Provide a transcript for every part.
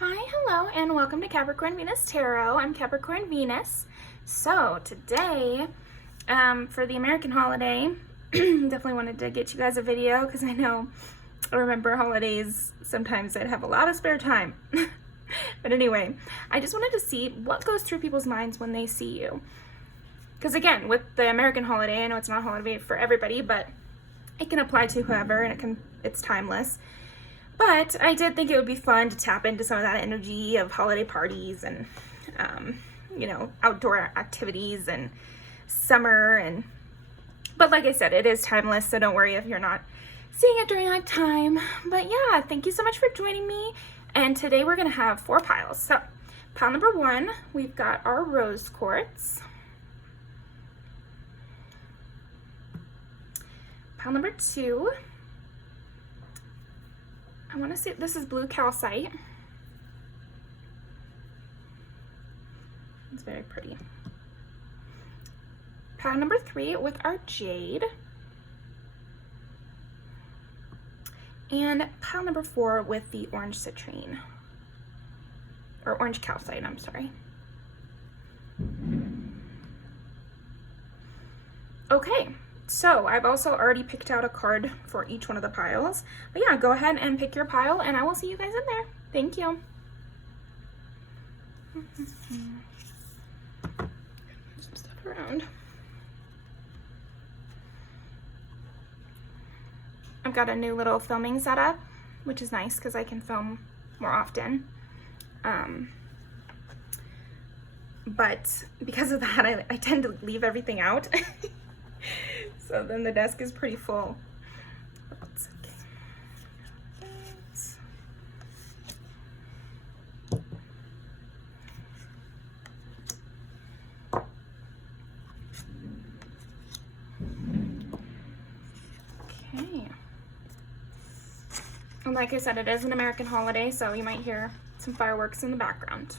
Hi, hello, and welcome to Capricorn Venus Tarot. I'm Capricorn Venus. So today, for the American holiday, definitely wanted to get you guys a video because I remember holidays, sometimes I'd have a lot of spare time. But anyway, I just wanted to see what goes through people's minds when they see you. Because again, with the American holiday, I know it's not a holiday for everybody, but it can apply to whoever, and it's timeless. But I did think it would be fun to tap into some of that energy of holiday parties and, outdoor activities and summer. But like I said, it is timeless, so don't worry if you're not seeing it during that time. But yeah, thank you so much for joining me. And today we're going to have 4 piles. So pile number 1, we've got our rose quartz. Pile number 2, I want to say this is blue calcite. It's very pretty. Pile number 3 with our jade. And pile number 4 with the orange citrine. Or orange calcite, I'm sorry. Okay. So I've also already picked out a card for each one of the piles. But yeah, go ahead and pick your pile and I will see you guys in there. Thank you. Some stuff around. I've got a new little filming setup, which is nice because I can film more often. But because of that, I tend to leave everything out. So then the desk is pretty full. Okay. And like I said, it is an American holiday, so you might hear some fireworks in the background.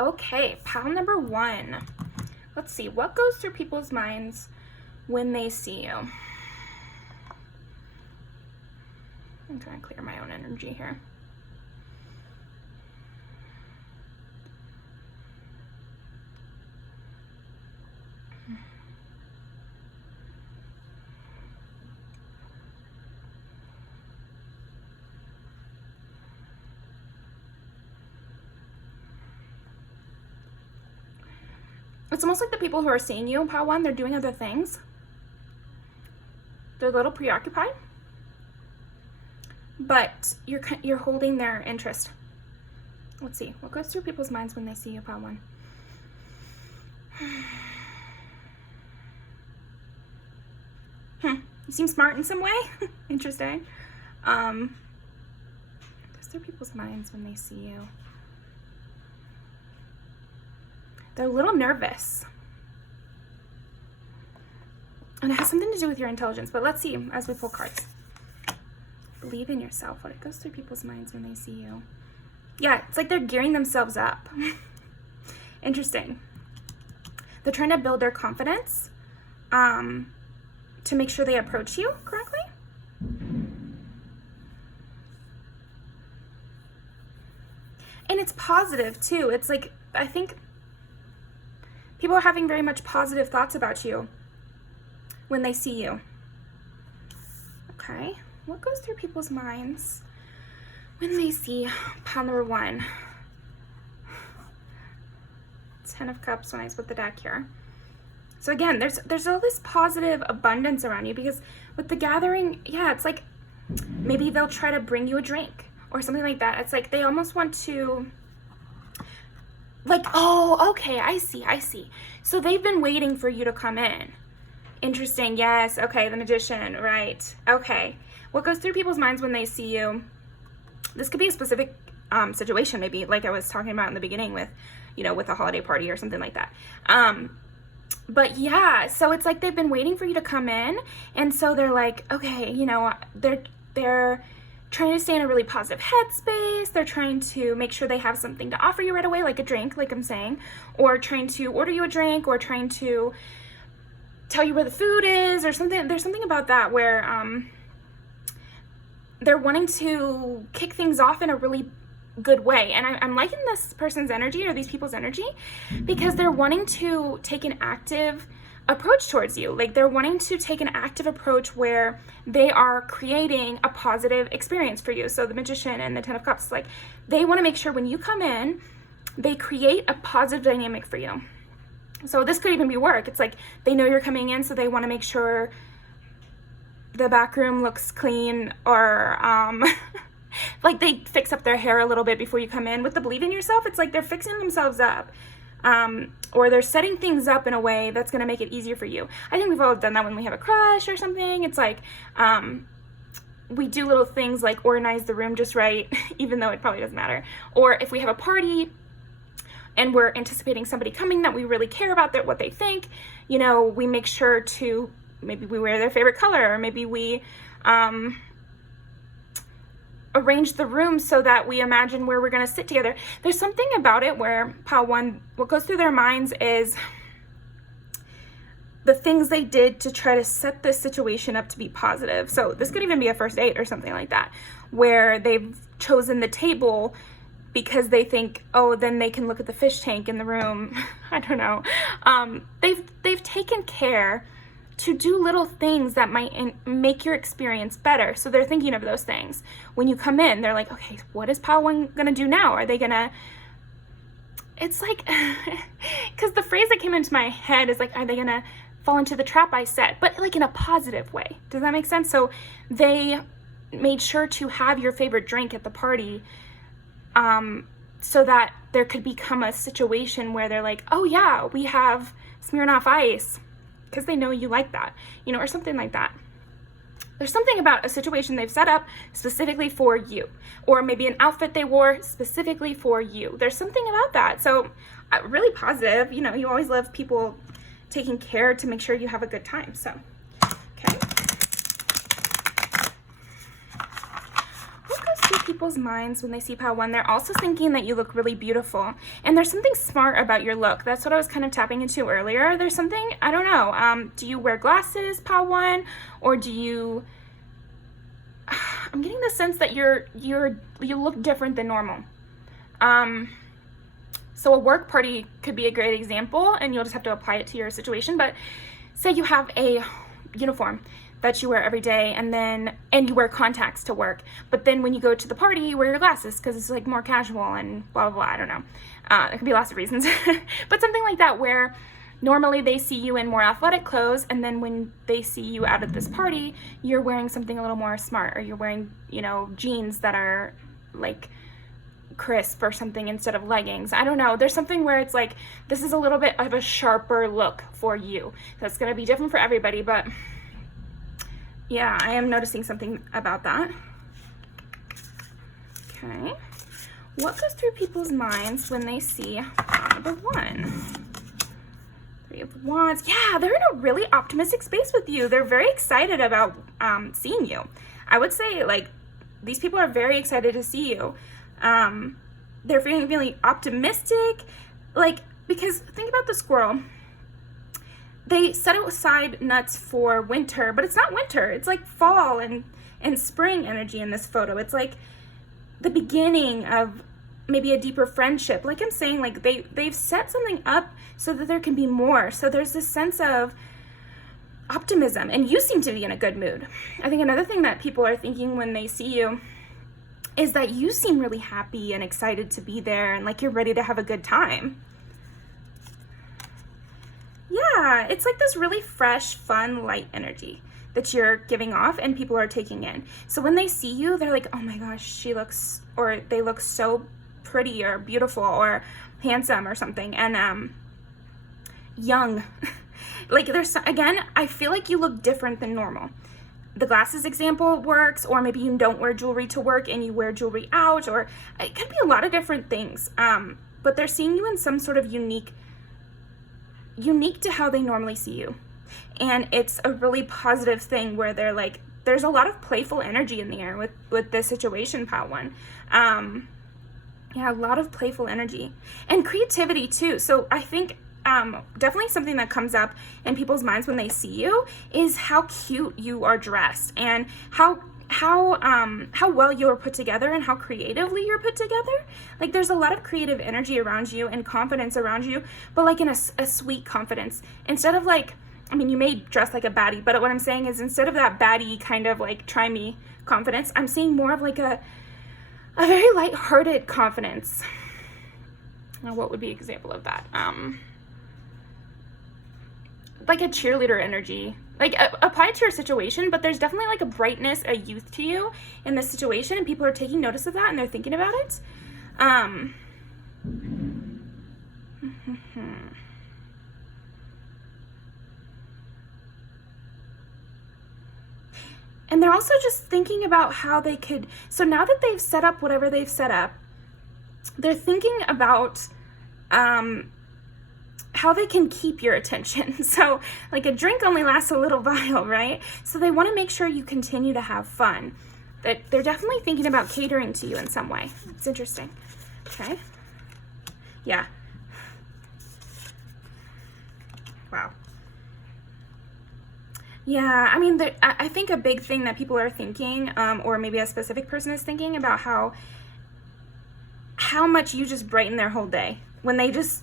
Okay, pile number 1. Let's see, what goes through people's minds when they see you? I'm trying to clear my own energy here. It's almost like the people who are seeing you in pile 1, they're doing other things. They're a little preoccupied, but you're holding their interest. Let's see, what goes through people's minds when they see you, pile 1? You seem smart in some way. Interesting. What goes through people's minds when they see you? They're a little nervous. And it has something to do with your intelligence, but let's see as we pull cards. Believe in yourself. What goes through people's minds when they see you? Yeah, it's like they're gearing themselves up. Interesting. They're trying to build their confidence to make sure they approach you correctly. And it's positive too. It's like, I think people are having very much positive thoughts about you when they see you. Okay, what goes through people's minds when they see pile number 1? 10 of Cups when I split the deck here. So again, there's all this positive abundance around you because with the gathering, yeah, it's like maybe they'll try to bring you a drink or something like that. It's like they almost want to... Like, oh, okay, I see. So they've been waiting for you to come in. Interesting, yes, okay, the Magician, right, okay. What goes through people's minds when they see you? This could be a specific situation, maybe, like I was talking about in the beginning with, with a holiday party or something like that. But yeah, so it's like they've been waiting for you to come in, and so they're like, okay, they're trying to stay in a really positive headspace. They're trying to make sure they have something to offer you right away, like a drink, like I'm saying, or trying to order you a drink, or trying to tell you where the food is, or something. There's something about that where they're wanting to kick things off in a really good way. And I'm liking this person's energy or these people's energy because they're wanting to take an active approach towards you. Like they're wanting to take an active approach where they are creating a positive experience for you. So the Magician and the Ten of Cups, like they want to make sure when you come in, they create a positive dynamic for you. So this could even be work. It's like they know you're coming in, so they want to make sure the back room looks clean, or like they fix up their hair a little bit before you come in. With the Believe in Yourself, it's like they're fixing themselves up, or they're setting things up in a way that's going to make it easier for you. I think we've all done that when we have a crush or something. It's like we do little things like organize the room just right, even though it probably doesn't matter. Or if we have a party and we're anticipating somebody coming that we really care about, what they think, you know, we make sure to, maybe we wear their favorite color, or maybe we arrange the room so that we imagine where we're going to sit together. There's something about it where Pile 1, what goes through their minds is the things they did to try to set this situation up to be positive. So this could even be a first date or something like that, where they've chosen the table because they think, oh, then they can look at the fish tank in the room. I don't know. They've taken care to do little things that might make your experience better. So they're thinking of those things. When you come in, they're like, okay, what is Pile 1 gonna do now? Are they gonna, it's like, because the phrase that came into my head is like, are they gonna fall into the trap I set? But like in a positive way. Does that make sense? So they made sure to have your favorite drink at the party, so that there could become a situation where they're like, oh yeah, we have Smirnoff Ice, because they know you like that, you know, or something like that. There's something about a situation they've set up specifically for you, or maybe an outfit they wore specifically for you. There's something about that. So really positive. You know, you always love people taking care to make sure you have a good time. So, okay. What goes through people's minds when they see Pile 1? They're also thinking that you look really beautiful. And there's something smart about your look. That's what I was kind of tapping into earlier. There's something, I don't know. Do you wear glasses, Pile 1? Or do you... I'm getting the sense that you look different than normal. So a work party could be a great example, and you'll just have to apply it to your situation. But say you have a uniform that you wear every day, and you wear contacts to work, but then when you go to the party, you wear your glasses because it's like more casual and blah, blah, blah. I don't know. There could be lots of reasons. But something like that, where normally they see you in more athletic clothes, and then when they see you out at this party, you're wearing something a little more smart, or you're wearing, you know, jeans that are like crisp or something instead of leggings. I don't know. There's something where it's like, this is a little bit of a sharper look for you. That's going to be different for everybody, but yeah, I am noticing something about that. Okay. What goes through people's minds when they see number 1? 3 of Wands. Yeah, they're in a really optimistic space with you. They're very excited about seeing you. I would say, like, these people are very excited to see you. They're feeling really optimistic, like, because think about the squirrel. They set aside nuts for winter, but it's not winter. It's like fall and spring energy in this photo. It's like the beginning of maybe a deeper friendship. Like I'm saying, like they've set something up so that there can be more. So there's this sense of optimism, and you seem to be in a good mood. I think another thing that people are thinking when they see you is that you seem really happy and excited to be there, and like you're ready to have a good time. Yeah, it's like this really fresh, fun, light energy that you're giving off and people are taking in. So when they see you, they're like, oh my gosh, she looks, or they look so pretty or beautiful or handsome or something, and young. Like there's, again, I feel like you look different than normal. The glasses example works, or maybe you don't wear jewelry to work and you wear jewelry out, or it could be a lot of different things. But they're seeing you in some sort of unique to how they normally see you. And it's a really positive thing where they're like, there's a lot of playful energy in the air with this situation, Pile 1. Yeah, a lot of playful energy and creativity too. So I think definitely something that comes up in people's minds when they see you is how cute you are dressed, and how how well you're put together and how creatively you're put together. Like there's a lot of creative energy around you and confidence around you, but like in a sweet confidence. Instead of like, I mean, you may dress like a baddie, but what I'm saying is instead of that baddie kind of like try me confidence, I'm seeing more of like a very lighthearted confidence. Now, what would be an example of that? Like a cheerleader energy. Like apply it to your situation, but there's definitely like a brightness, a youth to you in this situation, and people are taking notice of that and they're thinking about it. And they're also just thinking about how they could, so now that they've set up whatever they've set up, they're thinking about how they can keep your attention. So like a drink only lasts a little while, right? So they want to make sure you continue to have fun. That they're definitely thinking about catering to you in some way. It's interesting. Okay. Yeah. Wow. Yeah, I mean, I think a big thing that people are thinking, or maybe a specific person is thinking about how much you just brighten their whole day. When they just,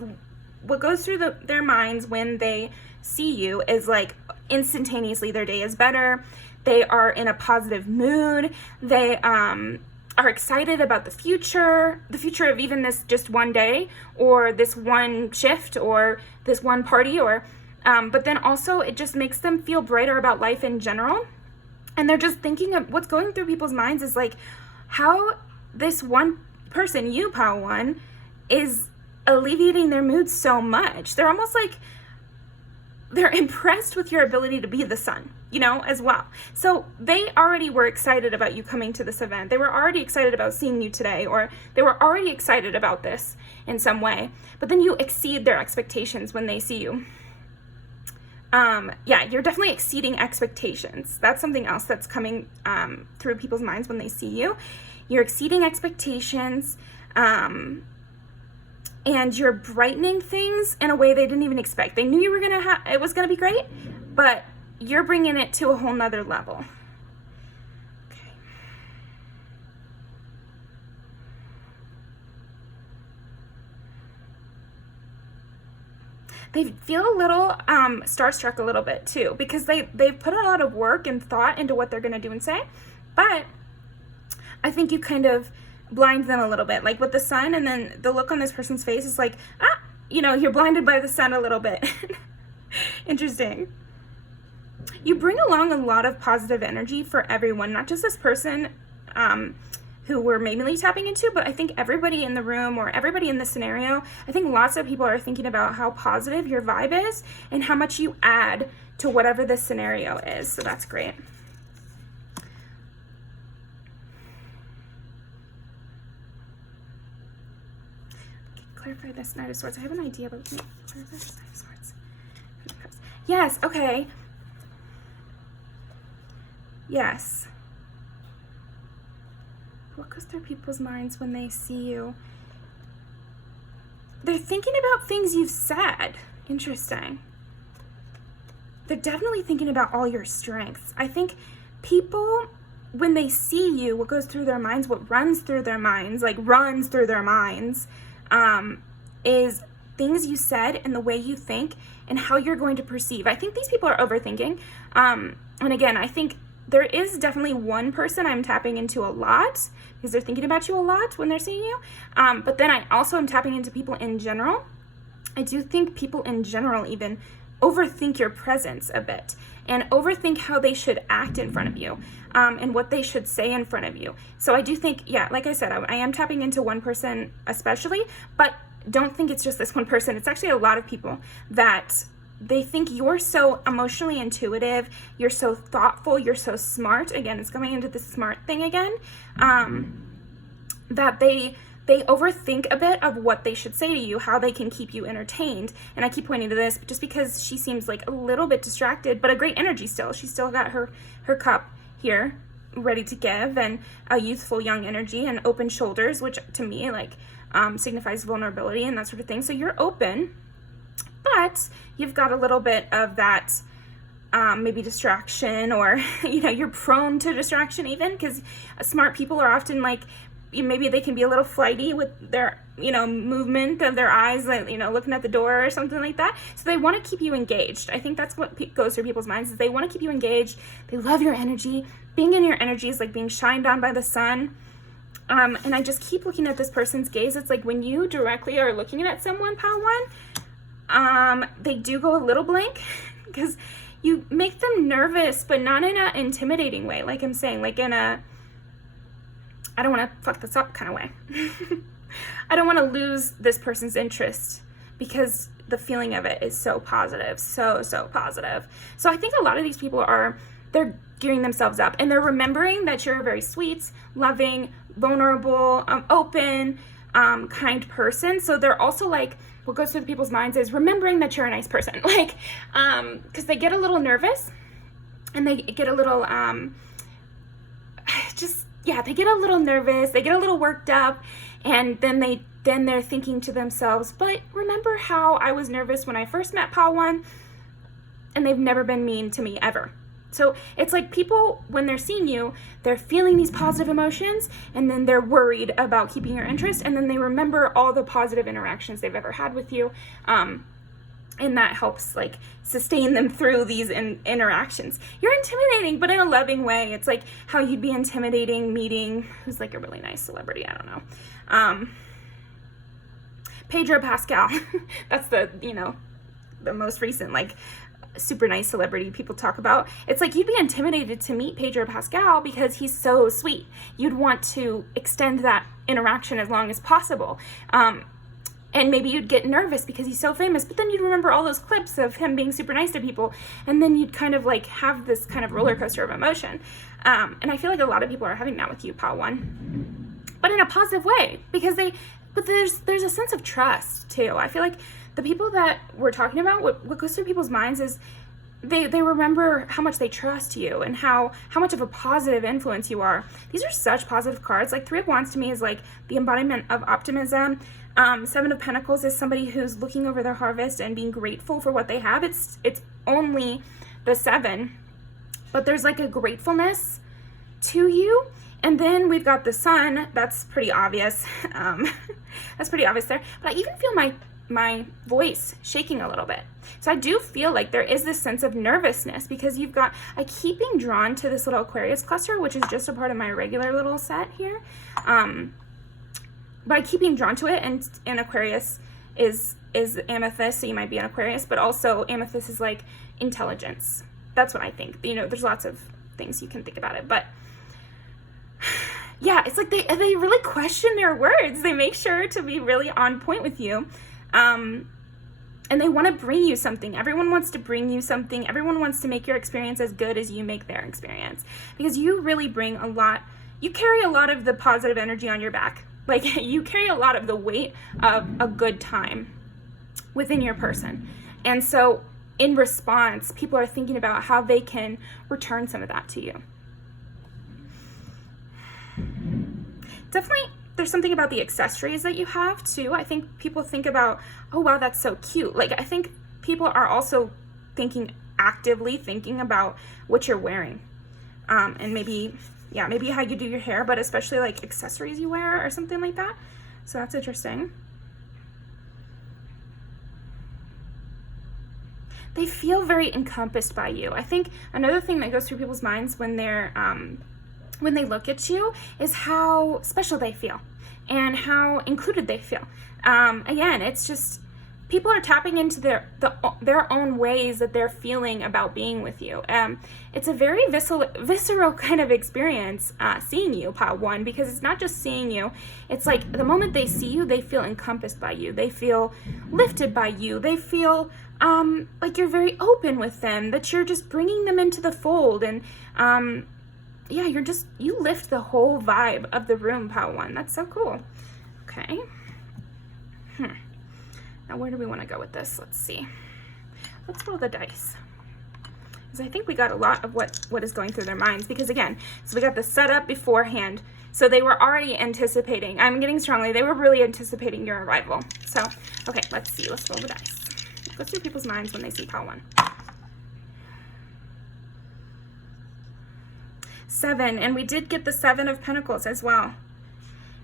what goes through their minds when they see you is like instantaneously their day is better. They are in a positive mood. They are excited about the future of even this just one day or this one shift or this one party or, but then also it just makes them feel brighter about life in general. And they're just thinking of what's going through people's minds is like how this one person, you, Pile 1, is alleviating their mood so much. They're almost like they're impressed with your ability to be the sun, you know, as well. So they already were excited about you coming to this event. They were already excited about seeing you today, or they were already excited about this in some way. But then you exceed their expectations when they see you. Yeah, you're definitely exceeding expectations. That's something else that's coming through people's minds when they see you. You're exceeding expectations. And you're brightening things in a way they didn't even expect. They knew you were it was gonna be great, but you're bringing it to a whole nother level. Okay. They feel a little starstruck a little bit too, because they've put a lot of work and thought into what they're gonna do and say, but I think you kind of blind them a little bit, like with the sun, and then the look on this person's face is like, you know, you're blinded by the sun a little bit. Interesting. You bring along a lot of positive energy for everyone, not just this person who we're mainly tapping into, but I think everybody in the room or everybody in the scenario. I think lots of people are thinking about how positive your vibe is and how much you add to whatever this scenario is. So that's great. Clarify this Knight of Swords. I have an idea, but clarify this Knight of Swords. Yes, okay. Yes. What goes through people's minds when they see you? They're thinking about things you've said. Interesting. They're definitely thinking about all your strengths. I think people, when they see you, what goes through their minds, what runs through their minds, is things you said and the way you think and how you're going to perceive. I think these people are overthinking. And again, I think there is definitely one person I'm tapping into a lot because they're thinking about you a lot when they're seeing you. But then I also am tapping into people in general. I do think people in general even overthink your presence a bit and overthink how they should act in front of you and what they should say in front of you. So I do think, yeah, like I said, I am tapping into one person especially, but don't think it's just this one person. It's actually a lot of people that they think you're so emotionally intuitive, you're so thoughtful, you're so smart. Again, it's going into the smart thing again, that they overthink a bit of what they should say to you, how they can keep you entertained. And I keep pointing to this just because she seems like a little bit distracted, but a great energy still. She's still got her cup here ready to give, and a youthful young energy and open shoulders, which to me like signifies vulnerability and that sort of thing. So you're open, but you've got a little bit of that maybe distraction, or, you know, you're prone to distraction even, because smart people are often like, maybe they can be a little flighty with their, you know, movement of their eyes, like, you know, looking at the door or something like that. So they want to keep you engaged. I think that's what goes through people's minds, is they want to keep you engaged. They love your energy. Being in your energy is like being shined on by the sun. And I just keep looking at this person's gaze. It's like when you directly are looking at someone, Pile 1, they do go a little blank, because you make them nervous, but not in an intimidating way. Like I'm saying, like in a, I don't want to fuck this up kind of way. I don't want to lose this person's interest, because the feeling of it is so positive, so positive. So I think a lot of these people they're gearing themselves up, and they're remembering that you're a very sweet, loving, vulnerable, open, kind person. So they're also like, what goes through people's minds is remembering that you're a nice person. Like, because they get a little nervous, and they get a little, they get a little nervous, they get a little worked up, and then they're thinking to themselves, but remember how I was nervous when I first met Pile 1, and they've never been mean to me ever. So it's like people, when they're seeing you, they're feeling these positive emotions, and then they're worried about keeping your interest, and then they remember all the positive interactions they've ever had with you, and that helps like sustain them through these interactions. You're intimidating, but in a loving way. It's like how you'd be intimidating meeting who's like a really nice celebrity, I don't know, Pedro Pascal. That's the, you know, the most recent like super nice celebrity people talk about. It's like you'd be intimidated to meet Pedro Pascal because he's so sweet. You'd want to extend that interaction as long as possible. And maybe you'd get nervous because he's so famous, but then you'd remember all those clips of him being super nice to people, and then you'd kind of like have this kind of roller coaster of emotion. And I feel like a lot of people are having that with you, Pile 1, but in a positive way, because there's a sense of trust too. I feel like the people that we're talking about, what goes through people's minds is they remember how much they trust you, and how much of a positive influence you are. These are such positive cards. Like 3 of Wands to me is like the embodiment of optimism. 7 of Pentacles is somebody who's looking over their harvest and being grateful for what they have. It's only the 7, but there's like a gratefulness to you. And then we've got the Sun. That's pretty obvious. That's pretty obvious there. But I even feel my voice shaking a little bit. So I do feel like there is this sense of nervousness, because I keep being drawn to this little Aquarius cluster, which is just a part of my regular little set here. But I keep being drawn to it, and Aquarius is amethyst, so you might be an Aquarius, but also amethyst is like intelligence. That's what I think. You know, there's lots of things you can think about it, but yeah, it's like they really question their words. They make sure to be really on point with you. And they want to bring you something. Everyone wants to bring you something. Everyone wants to make your experience as good as you make their experience, because you really bring a lot. You carry a lot of the positive energy on your back. Like, you carry a lot of the weight of a good time within your person. And so in response, people are thinking about how they can return some of that to you. Definitely, there's something about the accessories that you have too. I think people think about, oh wow, that's so cute. Like, I think people are also actively thinking about what you're wearing. And maybe how you do your hair, but especially like accessories you wear or something like that. So that's interesting. They feel very encompassed by you. I think another thing that goes through people's minds when they look at you is how special they feel and how included they feel. Again, it's just people are tapping into their own ways that they're feeling about being with you. It's a very visceral kind of experience seeing you, Pile 1, because it's not just seeing you. It's like the moment they see you, they feel encompassed by you. They feel lifted by you. They feel like you're very open with them, that you're just bringing them into the fold. And you lift the whole vibe of the room, Pile 1. That's so cool. Okay. Now, where do we want to go with this? Let's see. Let's roll the dice, because I think we got a lot of what is going through their minds. Because again, so we got the setup beforehand, so they were already anticipating. I'm getting strongly. They were really anticipating your arrival. So, okay, let's see. Let's roll the dice. Let's see people's minds when they see Pile 1. 7, and we did get the 7 of Pentacles as well.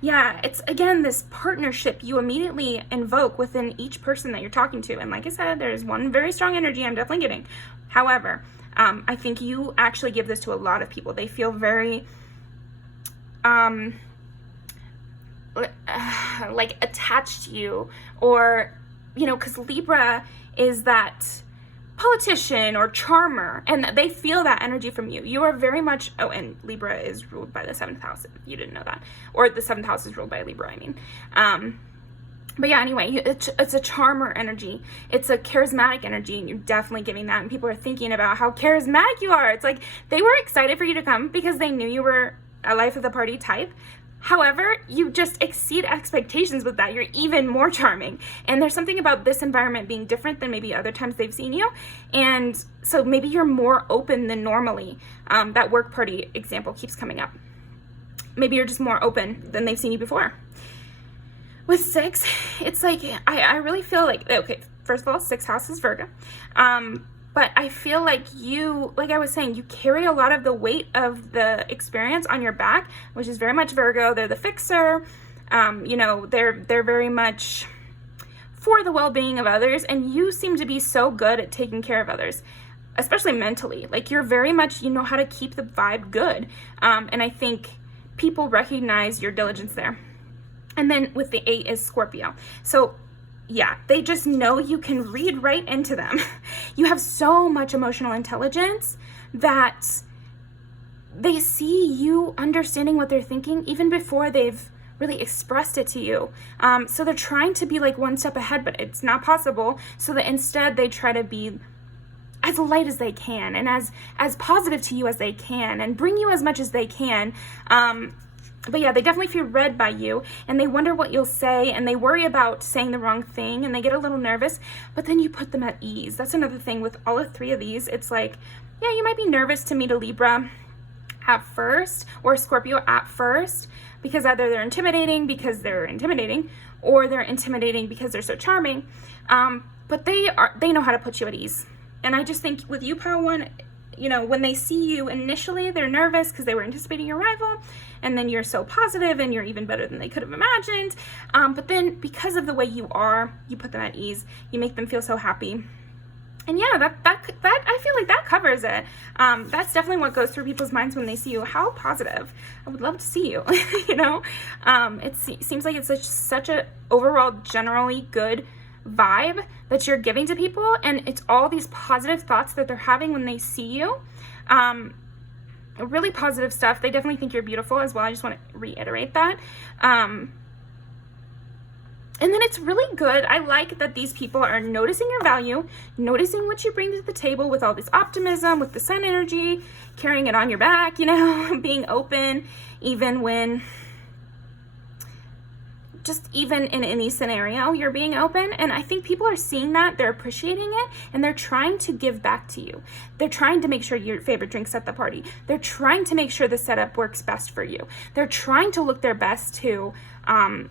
Yeah, it's, again, this partnership you immediately invoke within each person that you're talking to. And like I said, there's one very strong energy I'm definitely getting. However, I think you actually give this to a lot of people. They feel very, like attached to you, or, you know, because Libra is that politician or charmer, and they feel that energy from you. You are very much, oh, and Libra is ruled by the 7th house, if you didn't know that, or the 7th house is ruled by Libra, I mean. But yeah, anyway, it's a charmer energy. It's a charismatic energy, and you're definitely giving that, and people are thinking about how charismatic you are. It's like they were excited for you to come because they knew you were a life of the party type. However, you just exceed expectations with that. You're even more charming. And there's something about this environment being different than maybe other times they've seen you. And so maybe you're more open than normally. That work party example keeps coming up. Maybe you're just more open than they've seen you before. With 6, it's like, I really feel like, okay, first of all, 6th house is Virgo. But I feel like you, like I was saying, you carry a lot of the weight of the experience on your back, which is very much Virgo. They're the fixer. You know, they're very much for the well-being of others, and you seem to be so good at taking care of others, especially mentally. Like, you're very much, you know how to keep the vibe good. And I think people recognize your diligence there. And then with the 8 is Scorpio. So yeah, they just know you can read right into them. You have so much emotional intelligence that they see you understanding what they're thinking even before they've really expressed it to you. So they're trying to be like one step ahead, but it's not possible. So that instead they try to be as light as they can and as positive to you as they can and bring you as much as they can. But yeah, they definitely feel read by you, and they wonder what you'll say, and they worry about saying the wrong thing, and they get a little nervous, but then you put them at ease. That's another thing with all 3 of these. It's like, yeah, you might be nervous to meet a Libra at first, or a Scorpio at first, because either they're intimidating because they're intimidating, or they're intimidating because they're so charming, but they know how to put you at ease. And I just think with you, Pile 1, you know, when they see you initially, they're nervous because they were anticipating your arrival, and then you're so positive and you're even better than they could have imagined. But then because of the way you are, you put them at ease, you make them feel so happy. And yeah, that I feel like that covers it. That's definitely what goes through people's minds when they see you. How positive. I would love to see you, you know? It seems like it's such a overall generally good vibe that you're giving to people, and it's all these positive thoughts that they're having when they see you. Really positive stuff. They definitely think you're beautiful as well. I just want to reiterate that. And then it's really good. I like that these people are noticing your value, noticing what you bring to the table with all this optimism, with the sun energy, carrying it on your back, you know, being open, even when, just even in any scenario, you're being open. And I think people are seeing that, they're appreciating it, and they're trying to give back to you. They're trying to make sure your favorite drink's at the party. They're trying to make sure the setup works best for you. They're trying to look their best to,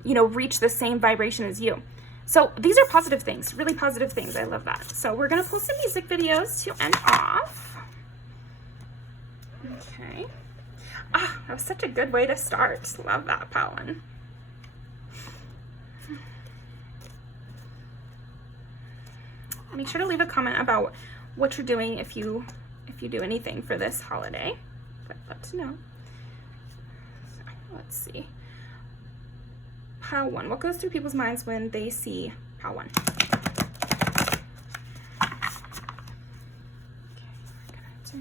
you know, reach the same vibration as you. So these are positive things, really positive things. I love that. So we're gonna pull some music videos to end off. Okay. Ah, that was such a good way to start. Love that, Palin. Make sure to leave a comment about what you're doing if you do anything for this holiday. I'd love to know. So, let's see. Pile 1. What goes through people's minds when they see Pile 1? Okay, we're gonna do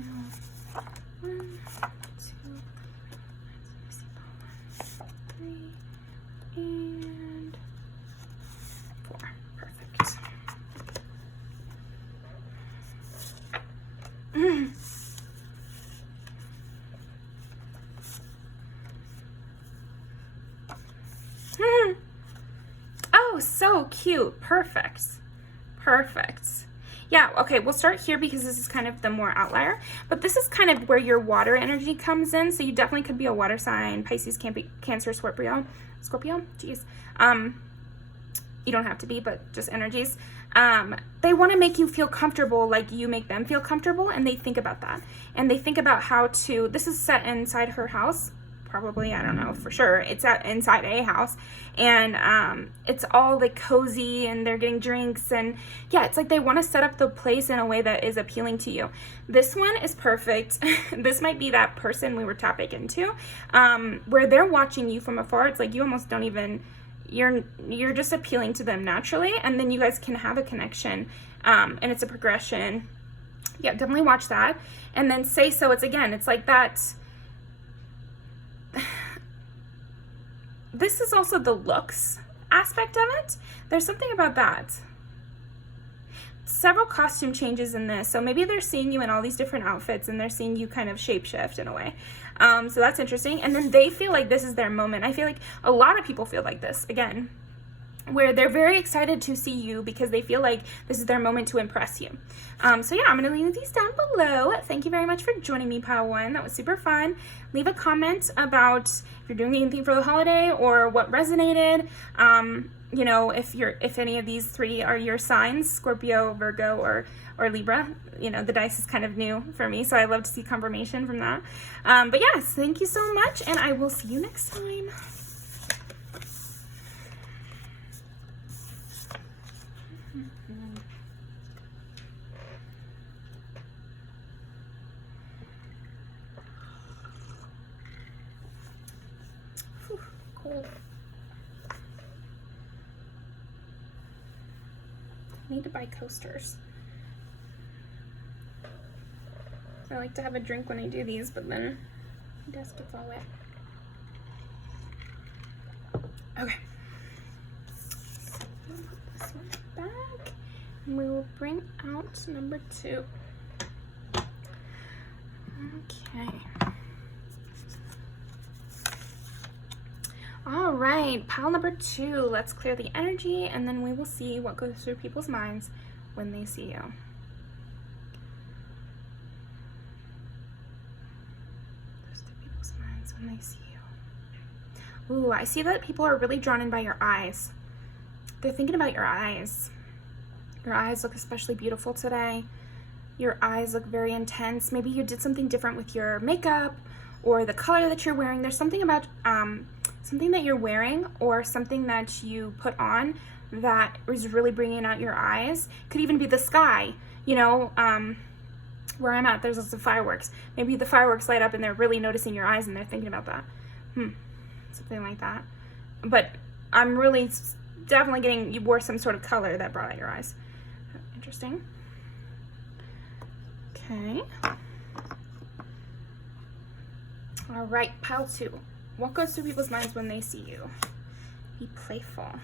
1, 2, 3, and 4. Perfect. Oh, so cute. Perfect. Yeah, okay, we'll start here because this is kind of the more outlier, but this is kind of where your water energy comes in, so you definitely could be a water sign, Pisces, Cancer, Scorpio, geez. You don't have to be, but just energies. They want to make you feel comfortable like you make them feel comfortable, and they think about that. And they think about how to, this is set inside her house, probably, I don't know for sure, it's inside a house, and it's all like cozy, and they're getting drinks, and yeah, it's like they want to set up the place in a way that is appealing to you. This one is perfect. This might be that person we were tapping into, where they're watching you from afar. It's like you almost don't even, you're just appealing to them naturally, and then you guys can have a connection, and it's a progression. Yeah, definitely watch that. And then say so. It's again, it's like that. This is also the looks aspect of it. There's something about that. Several costume changes in this, so maybe they're seeing you in all these different outfits, and they're seeing you kind of shapeshift in a way. So that's interesting. And then they feel like this is their moment. I feel like a lot of people feel like this, again, where they're very excited to see you because they feel like this is their moment to impress you. So yeah, I'm going to leave these down below. Thank you very much for joining me, Pile 1. That was super fun. Leave a comment about if you're doing anything for the holiday or what resonated. You know, if any of these 3 are your signs, Scorpio, Virgo, or Libra. You know, the dice is kind of new for me, so I love to see confirmation from that. But yes, thank you so much, and I will see you next time. Cold. I need to buy coasters. I like to have a drink when I do these, but then my desk gets all wet. Okay. So we'll put this one back, and we will bring out number 2. Okay. All right, pile number 2. Let's clear the energy, and then we will see what goes through people's minds when they see you. Goes through people's minds when they see you. Ooh, I see that people are really drawn in by your eyes. They're thinking about your eyes. Your eyes look especially beautiful today. Your eyes look very intense. Maybe you did something different with your makeup or the color that you're wearing. There's something about something that you're wearing or something that you put on that is really bringing out your eyes. Could even be the sky, you know, where I'm at, there's lots of fireworks. Maybe the fireworks light up and they're really noticing your eyes and they're thinking about that. Something like that. But I'm really definitely getting, you wore some sort of color that brought out your eyes. Interesting. Okay. All right, pile 2. What goes through people's minds when they see you? Be playful. What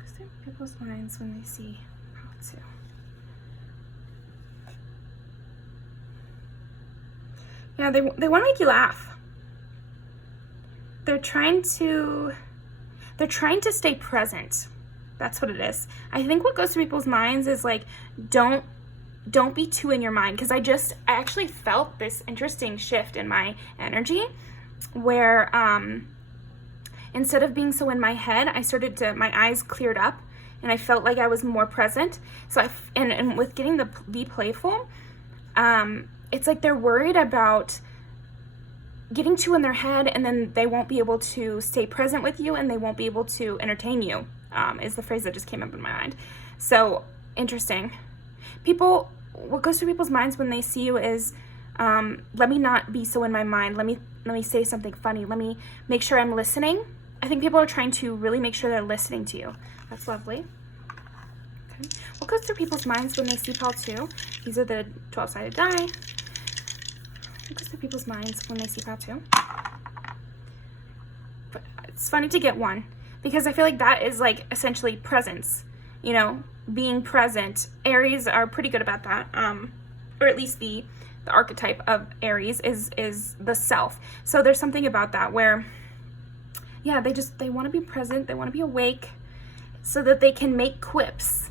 goes through people's minds when they see pile 2? Yeah, they want to make you laugh. They're trying to stay present. That's what it is. I think what goes through people's minds is like, don't be too in your mind, because I actually felt this interesting shift in my energy where instead of being so in my head, my eyes cleared up and I felt like I was more present. So and with getting the be playful, it's like they're worried about getting too in their head, and then they won't be able to stay present with you, and they won't be able to entertain you, is the phrase that just came up in my mind. So interesting. What goes through people's minds when they see you is, let me not be so in my mind. Let me say something funny. Let me make sure I'm listening. I think people are trying to really make sure they're listening to you. That's lovely. Okay. What goes through people's minds when they see pile 2? These are the 12-sided die. What goes through people's minds when they see pile 2? But it's funny to get 1, because I feel like that is like essentially presence, you know, being present. Aries are pretty good about that, or at least the archetype of Aries is the self. So there's something about that where, yeah, they want to be present, they want to be awake, so that they can make quips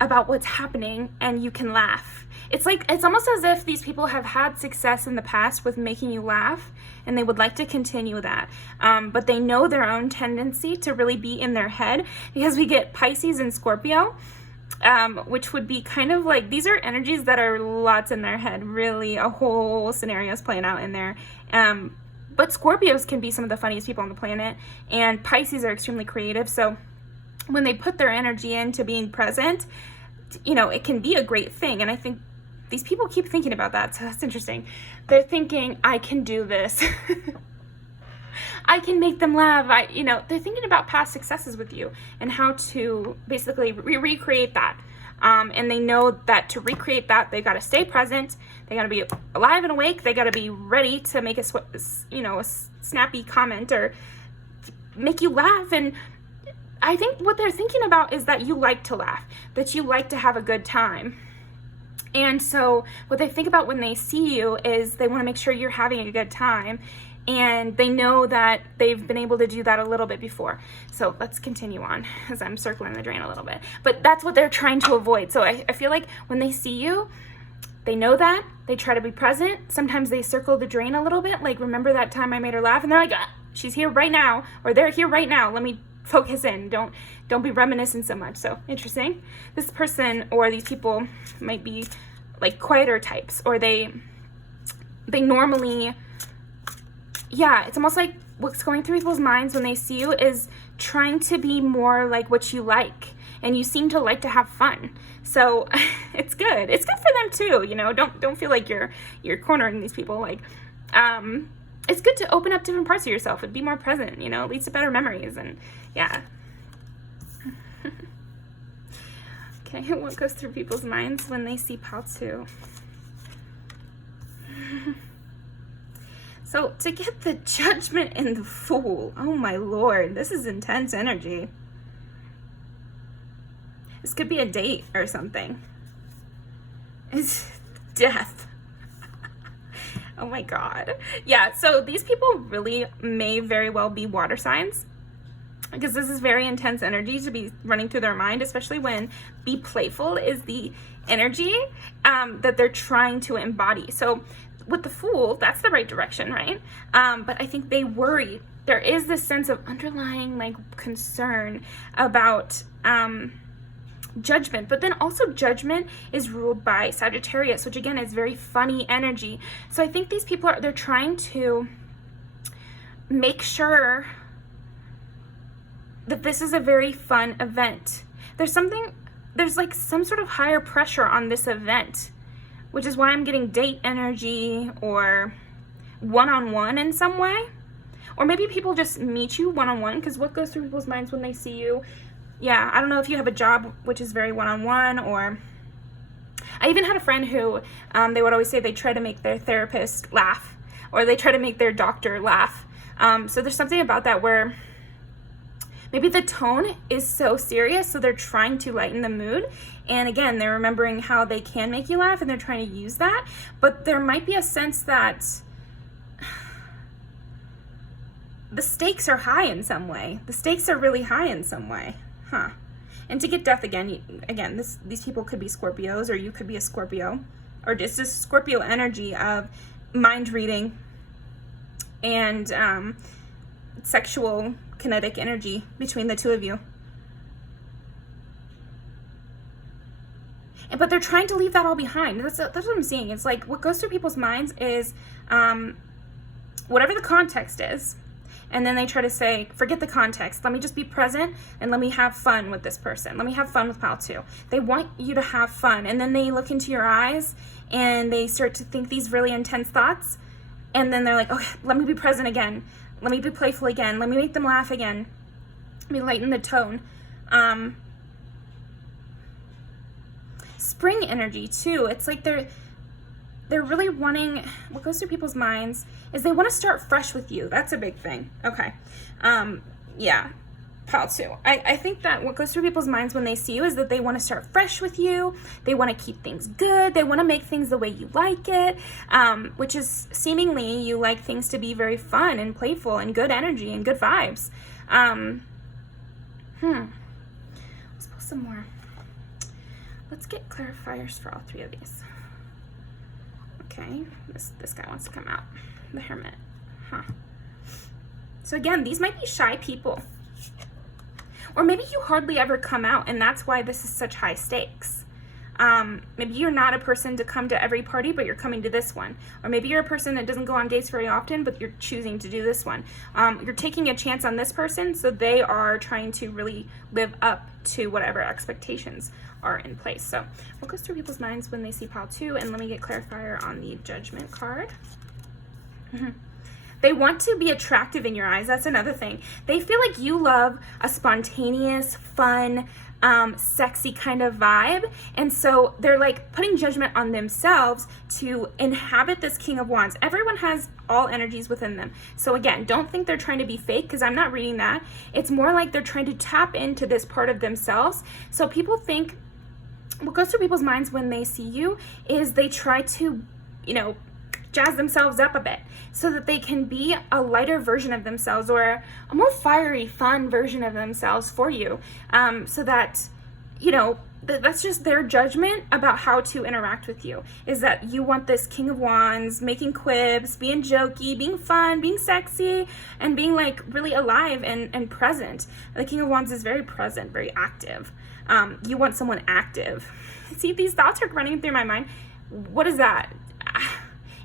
about what's happening and you can laugh. It's almost as if these people have had success in the past with making you laugh and they would like to continue that. But they know their own tendency to really be in their head, because we get Pisces and Scorpio, which would be kind of like, these are energies that are lots in their head, really a whole scenario is playing out in there. But Scorpios can be some of the funniest people on the planet, and Pisces are extremely creative. So when they put their energy into being present, it can be a great thing. And I think these people keep thinking about that, so that's interesting. They're thinking, I can do this. I can make them laugh. They're thinking about past successes with you and how to basically recreate that. And they know that to recreate that, they've got to stay present. They got to be alive and awake. They got to be ready to make a snappy comment or make you laugh. And I think what they're thinking about is that you like to laugh, that you like to have a good time. And so what they think about when they see you is they want to make sure you're having a good time. And they know that they've been able to do that a little bit before. So let's continue on as I'm circling the drain a little bit. But that's what they're trying to avoid. So I feel like when they see you, they know that. They try to be present. Sometimes they circle the drain a little bit. Like, remember that time I made her laugh? And they're like, she's here right now. Or they're here right now. Let me focus in. Don't be reminiscing so much. So interesting. This person or these people might be like quieter types. Or they normally... Yeah, it's almost like what's going through people's minds when they see you is trying to be more like what you like, and you seem to like to have fun. So it's good. It's good for them too. Don't feel like you're cornering these people. Like, it's good to open up different parts of yourself and be more present. It leads to better memories, and yeah. Okay, what goes through people's minds when they see Paltu? So to get the Judgment and the Fool, oh my lord, this is intense energy. This could be a date or something. It's death. Oh my god. Yeah, so these people really may very well be water signs, because this is very intense energy to be running through their mind, especially when be playful is the energy that they're trying to embody. So with the Fool, that's the right direction, right? But I think they worry. There is this sense of underlying concern about Judgment, but then also Judgment is ruled by Sagittarius, which again is very funny energy. So I think these people they're trying to make sure that this is a very fun event. There's some sort of higher pressure on this event, which is why I'm getting date energy or one-on-one in some way. Or maybe people just meet you one-on-one, because what goes through people's minds when they see you? Yeah, I don't know if you have a job which is very one-on-one, or... I even had a friend who, they would always say they try to make their therapist laugh, or they try to make their doctor laugh. So there's something about that where maybe the tone is so serious, so they're trying to lighten the mood. And again, they're remembering how they can make you laugh, and they're trying to use that. But there might be a sense that the stakes are high in some way. The stakes are really high in some way. Huh. And to get death again, these people could be Scorpios, or you could be a Scorpio. Or just this Scorpio energy of mind reading and sexual kinetic energy between the two of you. But they're trying to leave that all behind. That's what I'm seeing. It's like what goes through people's minds is whatever the context is, and then they try to say, forget the context. Let me just be present, and let me have fun with this person. Let me have fun with Paltu. They want you to have fun, and then they look into your eyes, and they start to think these really intense thoughts, and then they're like, okay, let me be present again. Let me be playful again. Let me make them laugh again. Let me lighten the tone. Spring energy too. It's like they're really wanting, what goes through people's minds is they want to start fresh with you. That's a big thing. Okay. Yeah. Paltu. I think that what goes through people's minds when they see you is that they want to start fresh with you. They want to keep things good. They want to make things the way you like it, which is seemingly you like things to be very fun and playful and good energy and good vibes. Let's post some more. let's get clarifiers for all three of these. Okay, this guy wants to come out. The Hermit. Huh. So again, these might be shy people. Or maybe you hardly ever come out, and that's why this is such high stakes. Maybe you're not a person to come to every party, but you're coming to this one. Or maybe you're a person that doesn't go on dates very often, but you're choosing to do this one. You're taking a chance on this person, so they are trying to really live up to whatever expectations are in place. So what goes through people's minds when they see pile 2? And let me get clarifier on the Judgment card. They want to be attractive in your eyes. That's another thing. They feel like you love a spontaneous, fun, sexy kind of vibe. And so they're like putting judgment on themselves to inhabit this King of Wands. Everyone has all energies within them. So again, don't think they're trying to be fake, because I'm not reading that. It's more like they're trying to tap into this part of themselves. So people think, what goes through people's minds when they see you is they try to, jazz themselves up a bit so that they can be a lighter version of themselves, or a more fiery, fun version of themselves for you, so that, that's just their judgment about how to interact with you, is that you want this King of Wands making quips, being jokey, being fun, being sexy, and being like really alive and present. The King of Wands is very present, very active. You want someone active. See, these thoughts are running through my mind. What is that?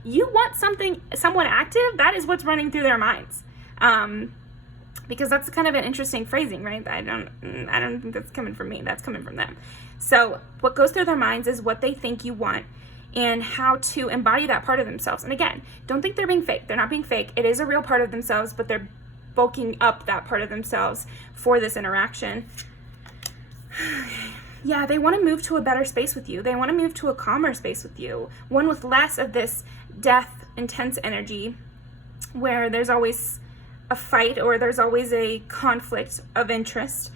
You want someone active? That is what's running through their minds. Because that's kind of an interesting phrasing, right? I don't think that's coming from me. That's coming from them. So what goes through their minds is what they think you want and how to embody that part of themselves. And again, don't think they're being fake. They're not being fake. It is a real part of themselves, but they're bulking up that part of themselves for this interaction. Yeah, they want to move to a better space with you. They want to move to a calmer space with you. One with less of this death, intense energy where there's always a fight or there's always a conflict of interest.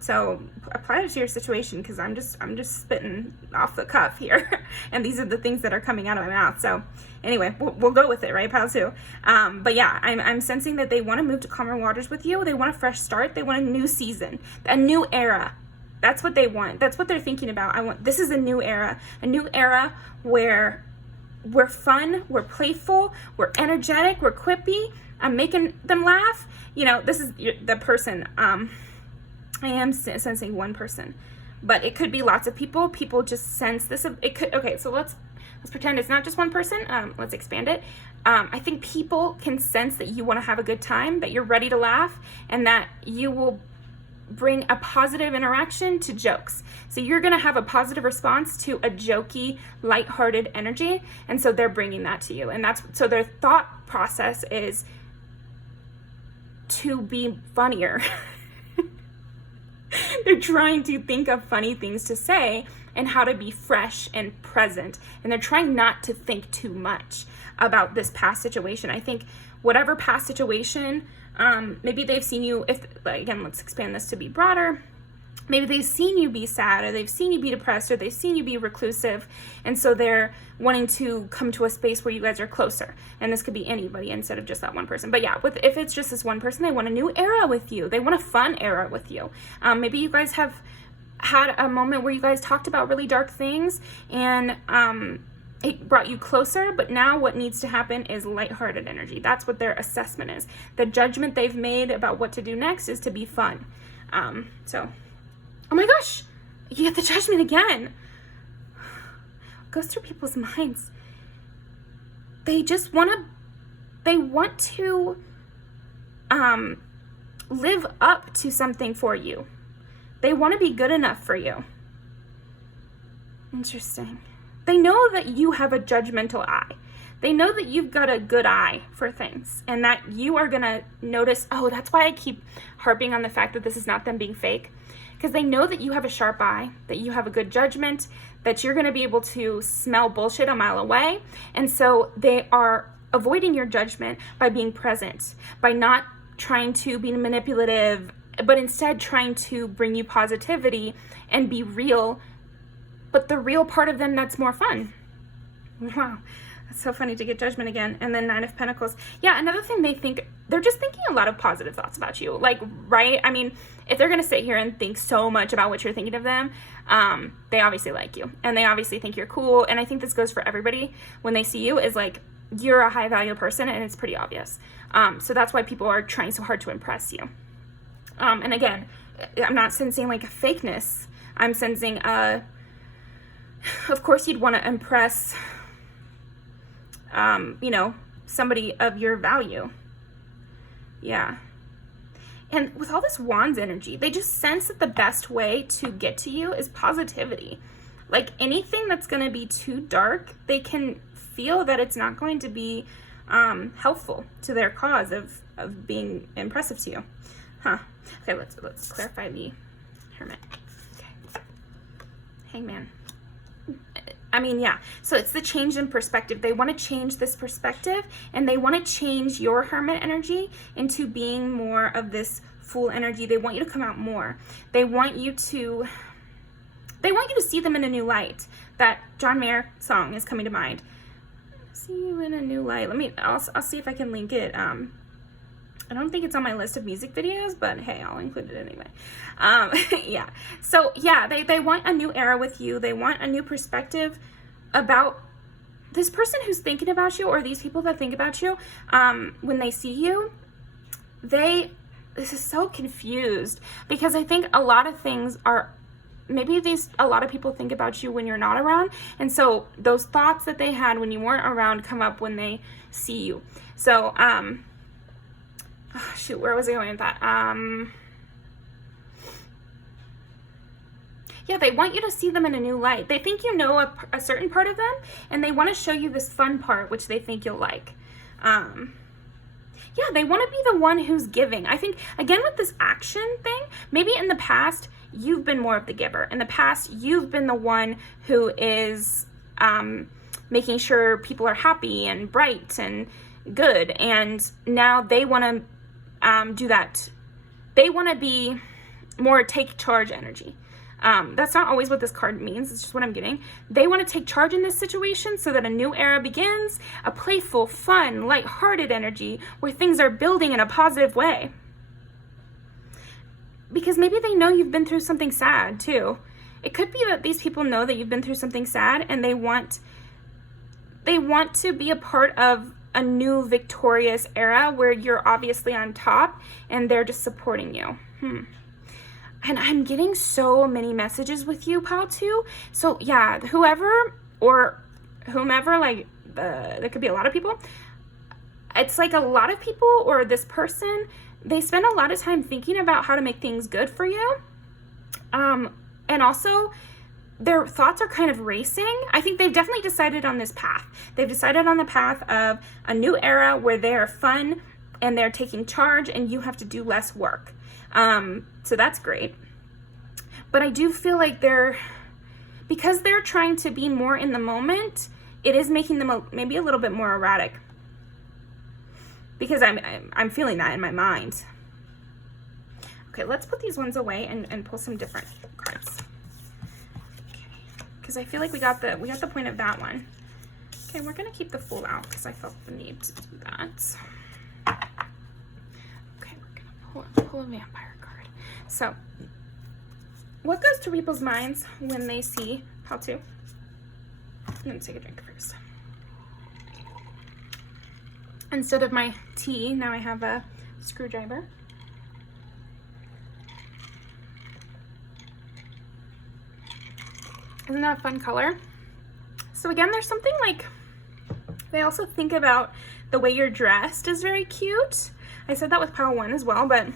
So apply it to your situation, because I'm just spitting off the cuff here. And these are the things that are coming out of my mouth. So anyway, we'll go with it, right, pile 2? But yeah, I'm sensing that they want to move to calmer waters with you. They want a fresh start. They want a new season, a new era. That's what they want. That's what they're thinking about. This is a new era where we're fun, we're playful, we're energetic, we're quippy. I'm making them laugh. This is the person. I am sensing one person, but it could be lots of people. People just sense this. It could. Okay, so let's pretend it's not just one person. Let's expand it. I think people can sense that you want to have a good time, that you're ready to laugh, and that you will bring a positive interaction to jokes. So you're going to have a positive response to a jokey, lighthearted energy, and so they're bringing that to you. And so their thought process is to be funnier. They're trying to think of funny things to say and how to be fresh and present. And they're trying not to think too much about this past situation. I think whatever past situation, maybe they've seen you, again, let's expand this to be broader. Maybe they've seen you be sad, or they've seen you be depressed, or they've seen you be reclusive. And so they're wanting to come to a space where you guys are closer. And this could be anybody instead of just that one person. But yeah, if it's just this one person, they want a new era with you. They want a fun era with you. Maybe you guys have had a moment where you guys talked about really dark things, and it brought you closer, but now what needs to happen is lighthearted energy. That's what their assessment is. The judgment they've made about what to do next is to be fun. Oh my gosh, you get the Judgment again. It goes through people's minds. They want to live up to something for you. They want to be good enough for you. Interesting. They know that you have a judgmental eye. They know that you've got a good eye for things, and that you are going to notice, that's why I keep harping on the fact that this is not them being fake, because they know that you have a sharp eye, that you have a good judgment, that you're going to be able to smell bullshit a mile away, and so they are avoiding your judgment by being present, by not trying to be manipulative, but instead trying to bring you positivity and be real, but the real part of them that's more fun. Wow. It's so funny to get Judgment again. And then 9 of Pentacles. Yeah, another thing they think, they're just thinking a lot of positive thoughts about you. Like, right? I mean, if they're going to sit here and think so much about what you're thinking of them, they obviously like you, and they obviously think you're cool. And I think this goes for everybody when they see you, is like, you're a high value person, and it's pretty obvious. So that's why people are trying so hard to impress you. And again, I'm not sensing like a fakeness. I'm sensing, of course you'd want to impress, you know, somebody of your value. Yeah. And with all this Wands energy, they just sense that the best way to get to you is positivity. Like anything that's going to be too dark, they can feel that it's not going to be helpful to their cause of being impressive to you. Huh. Okay, let's clarify the Hermit. Okay. Hangman. I mean, yeah. So it's the change in perspective. They want to change this perspective, and they want to change your Hermit energy into being more of this Fool energy. They want you to come out more. They want you to see them in a new light. That John Mayer song is coming to mind. See you in a new light. I'll see if I can link it. I don't think it's on my list of music videos, but hey, I'll include it anyway. Yeah. So yeah, they want a new era with you. They want a new perspective about this person who's thinking about you, or these people that think about you. When they see you, this is so confused, because I think a lot of things are, a lot of people think about you when you're not around. And so those thoughts that they had when you weren't around come up when they see you. So, shoot, where was I going with that? Yeah, they want you to see them in a new light. They think you know a certain part of them, and they want to show you this fun part, which they think you'll like. Yeah, they want to be the one who's giving. I think, again, with this action thing, maybe in the past, you've been more of the giver. In the past, you've been the one who is making sure people are happy and bright and good. And now they want to do that. They want to be more take charge energy. That's not always what this card means. It's just what I'm getting. They want to take charge in this situation so that a new era begins, a playful, fun, lighthearted energy where things are building in a positive way. Because maybe they know you've been through something sad too. It could be that these people know that you've been through something sad, and they want to be a part of a new victorious era where you're obviously on top and they're just supporting you. And I'm getting so many messages with you, Pile 2. So yeah, whoever or whomever, like there could be a lot of people. It's like a lot of people, or this person, they spend a lot of time thinking about how to make things good for you. And also their thoughts are kind of racing. I think they've definitely decided on this path. They've decided on the path of a new era where they're fun and they're taking charge and you have to do less work. So that's great. But I do feel like because they're trying to be more in the moment, it is making them maybe a little bit more erratic. Because I'm feeling that in my mind. Okay, let's put these ones away and pull some different cards. Okay, because I feel like we got the point of that one. Okay, we're gonna keep the Fool out because I felt the need to do that. Okay, we're gonna pull a Vampire card. So, what goes through people's minds when they see Pile 2? I'm gonna take a drink first. Instead of my tea, now I have a screwdriver. Isn't that a fun color? So again, there's something like, they also think about the way you're dressed is very cute. I said that with Pile 1 as well, but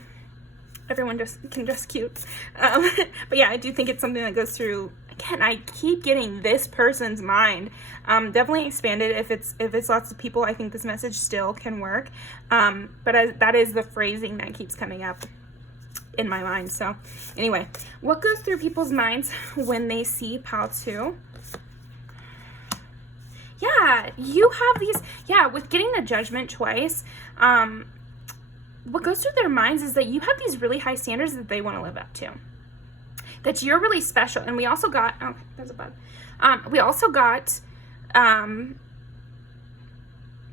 everyone just can dress cute. But yeah, I do think it's something that goes through, again, I keep getting this person's mind. Definitely expand it if it's lots of people. I think this message still can work. But that is the phrasing that keeps coming up in my mind. So anyway, what goes through people's minds when they see Pile 2? Yeah, you have these, with getting the Judgment twice, what goes through their minds is that you have these really high standards that they want to live up to. That you're really special. And we also got, oh, there's a bug. We also got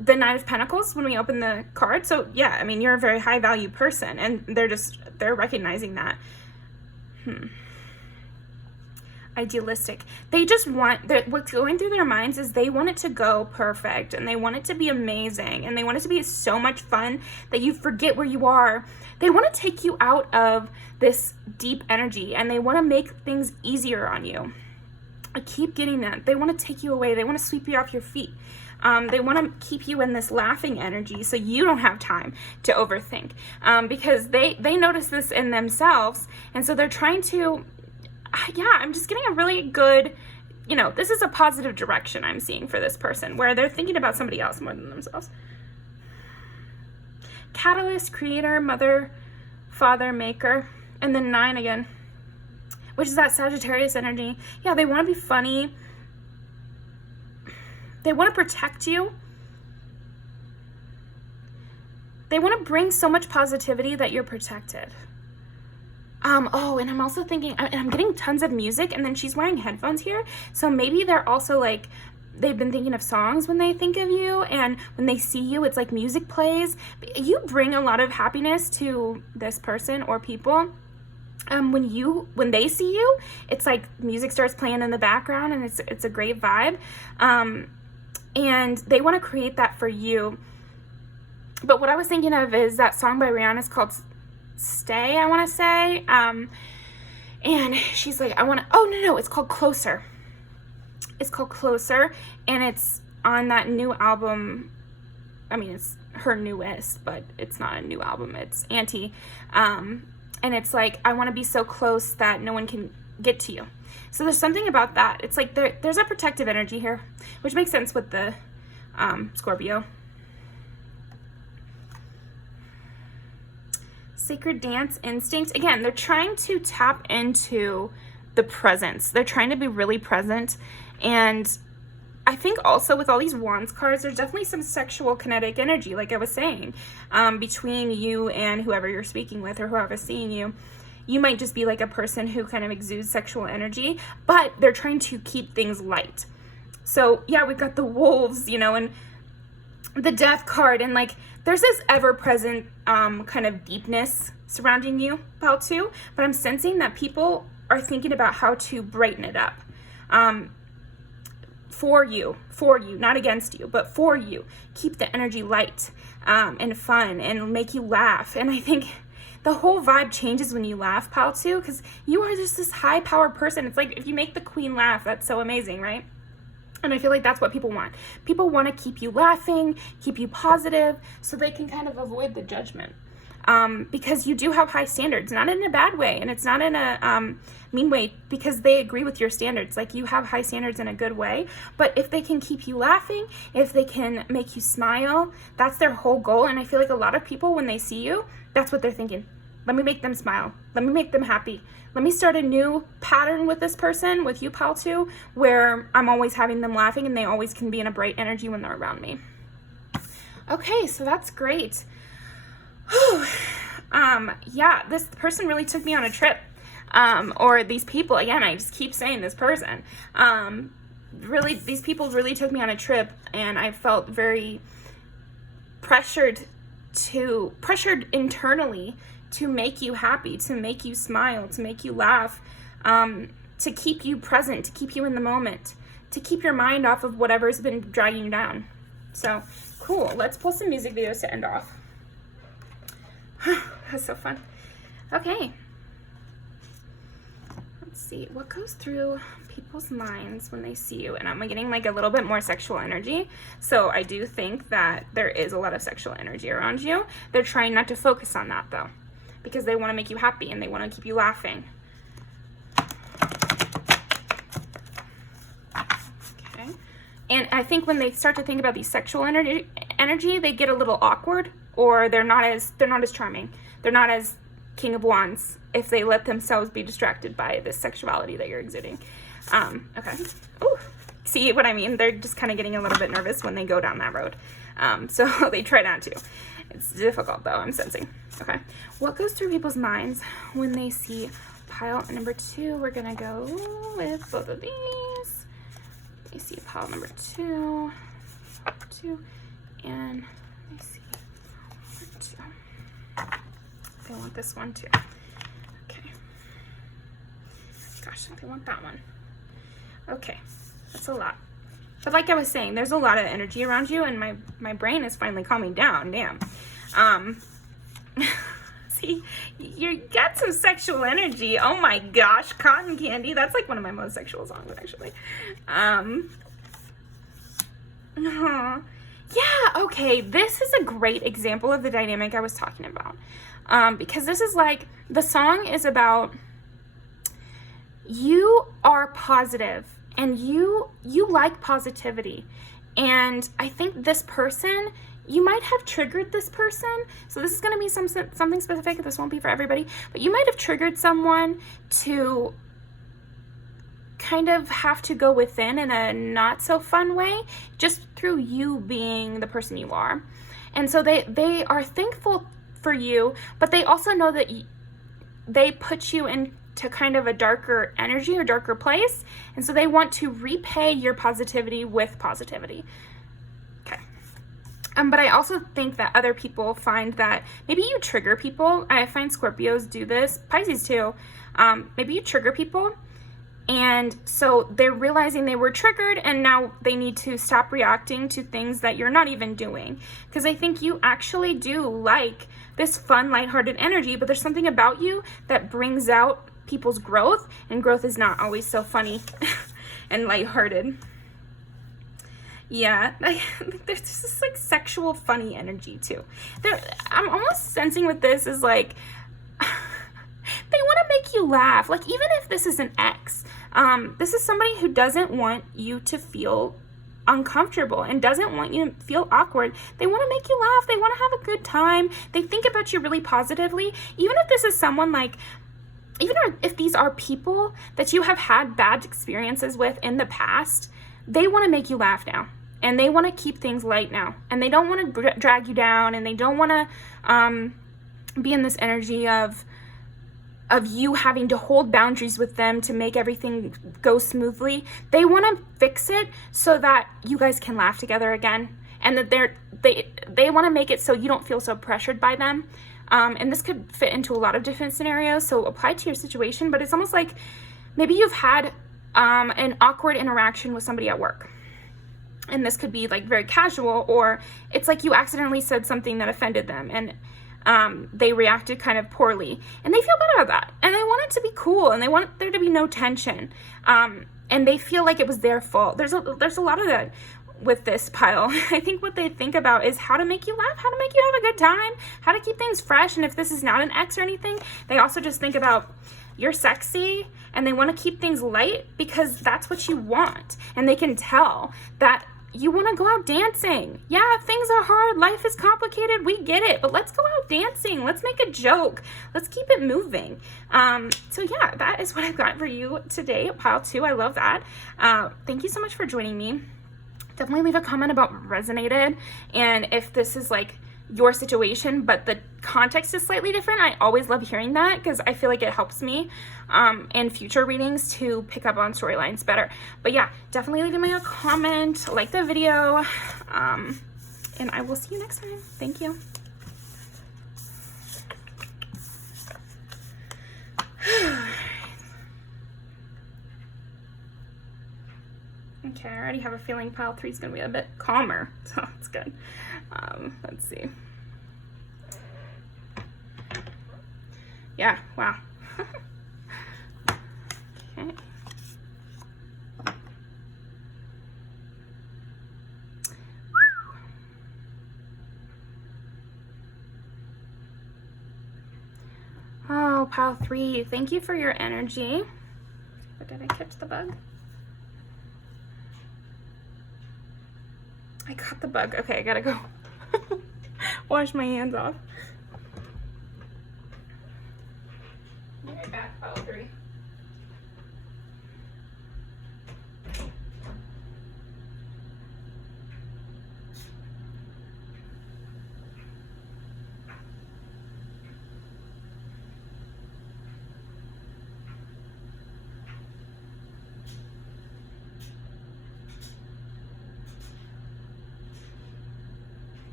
the Nine of Pentacles when we open the card. So yeah, I mean, you're a very high value person, and they're recognizing that. Idealistic. They just want, what's going through their minds is they want it to go perfect, and they want it to be amazing, and they want it to be so much fun that you forget where you are. They want to take you out of this deep energy, and they want to make things easier on you. I keep getting that. They want to take you away. They want to sweep you off your feet. They want to keep you in this laughing energy so you don't have time to overthink, because they notice this in themselves, and so they're trying to, yeah, I'm just getting a really good, this is a positive direction I'm seeing for this person, where they're thinking about somebody else more than themselves. Catalyst, creator, mother, father, maker, and then 9 again, which is that Sagittarius energy. Yeah, they want to be funny. They want to protect you. They want to bring so much positivity that you're protected. Oh, and I'm also thinking, and I'm getting tons of music, and then she's wearing headphones here, so maybe they're also like, they've been thinking of songs when they think of you, and when they see you, it's like music plays. You bring a lot of happiness to this person or people. When they see you, it's like music starts playing in the background, and it's a great vibe. And they want to create that for you. But what I was thinking of is that song by Rihanna is called Stay, I want to say. And she's like, no, it's called Closer. It's called Closer, and it's on that new album. I mean, it's her newest, but it's not a new album. It's Anti. And it's like, I want to be so close that no one can get to you. So there's something about that. It's like there's a protective energy here, which makes sense with the Scorpio. Sacred dance instinct. Again, they're trying to tap into the presence. They're trying to be really present. And I think also with all these Wands cards, there's definitely some sexual kinetic energy, like I was saying, between you and whoever you're speaking with or whoever's seeing you. You might just be like a person who kind of exudes sexual energy, but they're trying to keep things light. So yeah, we've got the wolves, and the death card, and like there's this ever-present kind of deepness surrounding you, Pal 2, but I'm sensing that people are thinking about how to brighten it up. For you, not against you, but for you. Keep the energy light and fun and make you laugh. And I think the whole vibe changes when you laugh, Pal 2, because you are just this high-powered person. It's like if you make the queen laugh, that's so amazing, right? And I feel like that's what people want. People want to keep you laughing, keep you positive, so they can kind of avoid the judgment. Because you do have high standards, not in a bad way, and it's not in a mean way, because they agree with your standards. Like, you have high standards in a good way, but if they can keep you laughing, if they can make you smile, that's their whole goal. And I feel like a lot of people, when they see you, that's what they're thinking. Let me make them smile. Let me make them happy. Let me start a new pattern with this person, with you, Pal 2, where I'm always having them laughing, and they always can be in a bright energy when they're around me. Okay, so that's great. Yeah, this person really took me on a trip. Or these people, again, I just keep saying this person. Really, these people really took me on a trip, and I felt very pressured internally to make you happy, to make you smile, to make you laugh, to keep you present, to keep you in the moment, to keep your mind off of whatever's been dragging you down. So, cool. Let's pull some music videos to end off. That's so fun. Okay. Let's see. What goes through people's minds when they see you? And I'm getting like a little bit more sexual energy. So I do think that there is a lot of sexual energy around you. They're trying not to focus on that though, because they want to make you happy and they want to keep you laughing. Okay. And I think when they start to think about these sexual energy, they get a little awkward, or they're not as charming. They're not as King of Wands if they let themselves be distracted by this sexuality that you're exuding. Okay. Ooh. See what I mean? They're just kind of getting a little bit nervous when they go down that road. So they try not to. It's difficult though, I'm sensing. Okay. What goes through people's minds when they see pile number 2? We're gonna go with both of these. You see pile number 2, And let me see. They want this one too. Okay. Gosh, they want that one. Okay, that's a lot. But like I was saying, there's a lot of energy around you, and my brain is finally calming down. Damn. See, you got some sexual energy. Oh my gosh, Cotton Candy. That's like one of my most sexual songs, actually. Yeah, okay, this is a great example of the dynamic I was talking about. Because this is like, the song is about you are positive and you like positivity. And I think this person, you might have triggered this person. So this is going to be something specific. This won't be for everybody, but you might have triggered someone to kind of have to go within in a not so fun way, just through you being the person you are. And so they are thankful for you, but they also know that they put you into kind of a darker energy or darker place. And so they want to repay your positivity with positivity. Okay. But I also think that other people find that maybe you trigger people. I find Scorpios do this, Pisces too. Maybe you trigger people, and so they're realizing they were triggered, and now they need to stop reacting to things that you're not even doing. Because I think you actually do like this fun, lighthearted energy, but there's something about you that brings out people's growth, and growth is not always so funny and lighthearted. Yeah, there's this like sexual funny energy too. I'm almost sensing with this is like, they want to make you laugh. Like, even if this is an ex, this is somebody who doesn't want you to feel uncomfortable and doesn't want you to feel awkward. They want to make you laugh. They want to have a good time. They think about you really positively. Even if this is someone like, even if these are people that you have had bad experiences with in the past, they want to make you laugh now. And they want to keep things light now. And they don't want to drag you down. And they don't want to be in this energy of you having to hold boundaries with them to make everything go smoothly. They want to fix it so that you guys can laugh together again. And that they want to make it so you don't feel so pressured by them. And this could fit into a lot of different scenarios, so apply to your situation. But it's almost like maybe you've had an awkward interaction with somebody at work. And this could be like very casual, or it's like you accidentally said something that offended them, and they reacted kind of poorly, and they feel bad about that, and they want it to be cool, and they want there to be no tension, and they feel like it was their fault. There's a lot of that with this pile. I think what they think about is how to make you laugh, how to make you have a good time, how to keep things fresh. And if this is not an ex or anything, they also just think about you're sexy, and they want to keep things light because that's what you want, and they can tell that you want to go out dancing. Yeah, things are hard. Life is complicated. We get it. But let's go out dancing. Let's make a joke. Let's keep it moving. So yeah, that is what I've got for you today, pile 2. I love that. Thank you so much for joining me. Definitely leave a comment about resonated. And if this is like your situation, but the context is slightly different, I always love hearing that because I feel like it helps me in future readings to pick up on storylines better. But yeah, definitely leave me a comment, like the video, and I will see you next time. Thank you. Okay, I already have a feeling pile 3 is going to be a bit calmer, so that's good. Let's see. Yeah, wow. Okay. Oh, pile 3, thank you for your energy. But did I catch the bug? I caught the bug. Okay, I gotta go wash my hands off. Be right back, pile 3.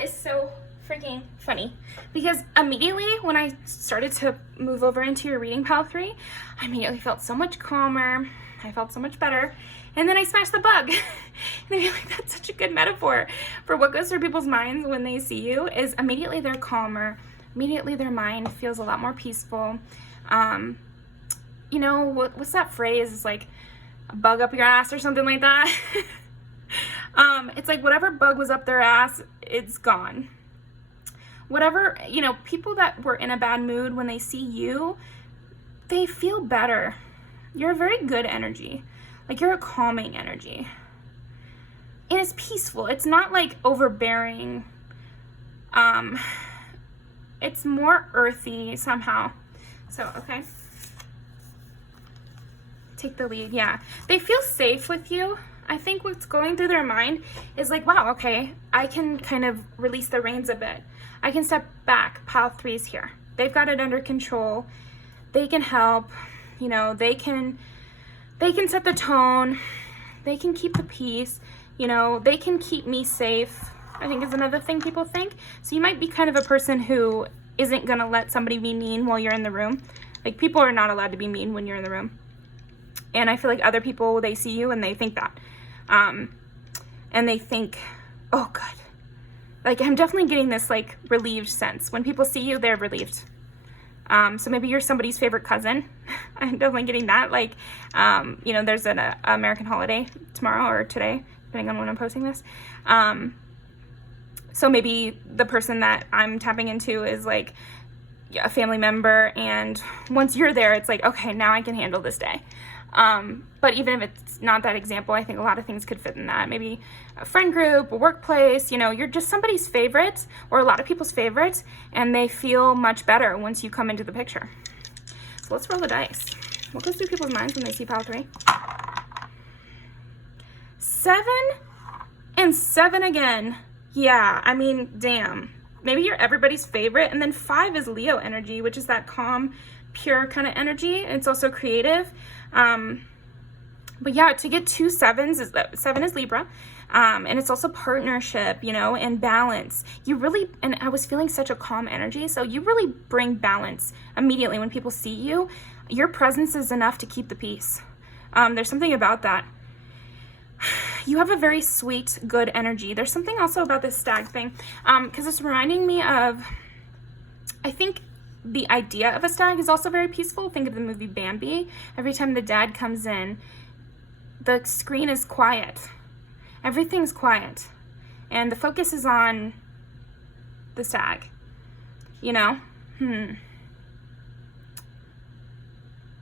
That is so freaking funny, because immediately when I started to move over into your reading, pile 3, I immediately felt so much calmer. I felt so much better. And then I smashed the bug. And I feel like that's such a good metaphor for what goes through people's minds when they see you, is immediately they're calmer. Immediately their mind feels a lot more peaceful. You know, what's that phrase? It's like a bug up your ass or something like that. It's like whatever bug was up their ass, it's gone. Whatever, you know, people that were in a bad mood, when they see you, they feel better. You're a very good energy. Like, you're a calming energy. And it's peaceful. It's not like overbearing. It's more earthy somehow. So, okay. Take the lead, yeah. They feel safe with you. I think what's going through their mind is like, wow, okay, I can kind of release the reins a bit. I can step back. Pile 3's here. They've got it under control. They can help. You know, they can set the tone. They can keep the peace. You know, they can keep me safe, I think is another thing people think. So you might be kind of a person who isn't going to let somebody be mean while you're in the room. Like, people are not allowed to be mean when you're in the room. And I feel like other people, they see you and they think that. And they think, oh, good. Like, I'm definitely getting this, like, relieved sense. When people see you, they're relieved. So maybe you're somebody's favorite cousin. I'm definitely getting that. Like, you know, there's an American holiday tomorrow or today, depending on when I'm posting this. So maybe the person that I'm tapping into is, like, a family member. And once you're there, it's like, okay, now I can handle this day. But even if it's not that example, I think a lot of things could fit in that. Maybe a friend group, a workplace, you know, you're just somebody's favorite or a lot of people's favorite, and they feel much better once you come into the picture. So let's roll the dice. What goes through people's minds when they see pile 3? 7 and 7 again. Yeah, I mean, damn. Maybe you're everybody's favorite. And then 5 is Leo energy, which is that calm, pure kind of energy. It's also creative. But yeah, to get 2 7s, 7 is Libra, and it's also partnership, you know, and balance. You really, and I was feeling such a calm energy, so you really bring balance immediately when people see you. Your presence is enough to keep the peace. There's something about that. You have a very sweet, good energy. There's something also about this stag thing, because it's reminding me of, I think, the idea of a stag is also very peaceful. Think of the movie Bambi. Every time the dad comes in, the screen is quiet. Everything's quiet. And the focus is on the stag. You know?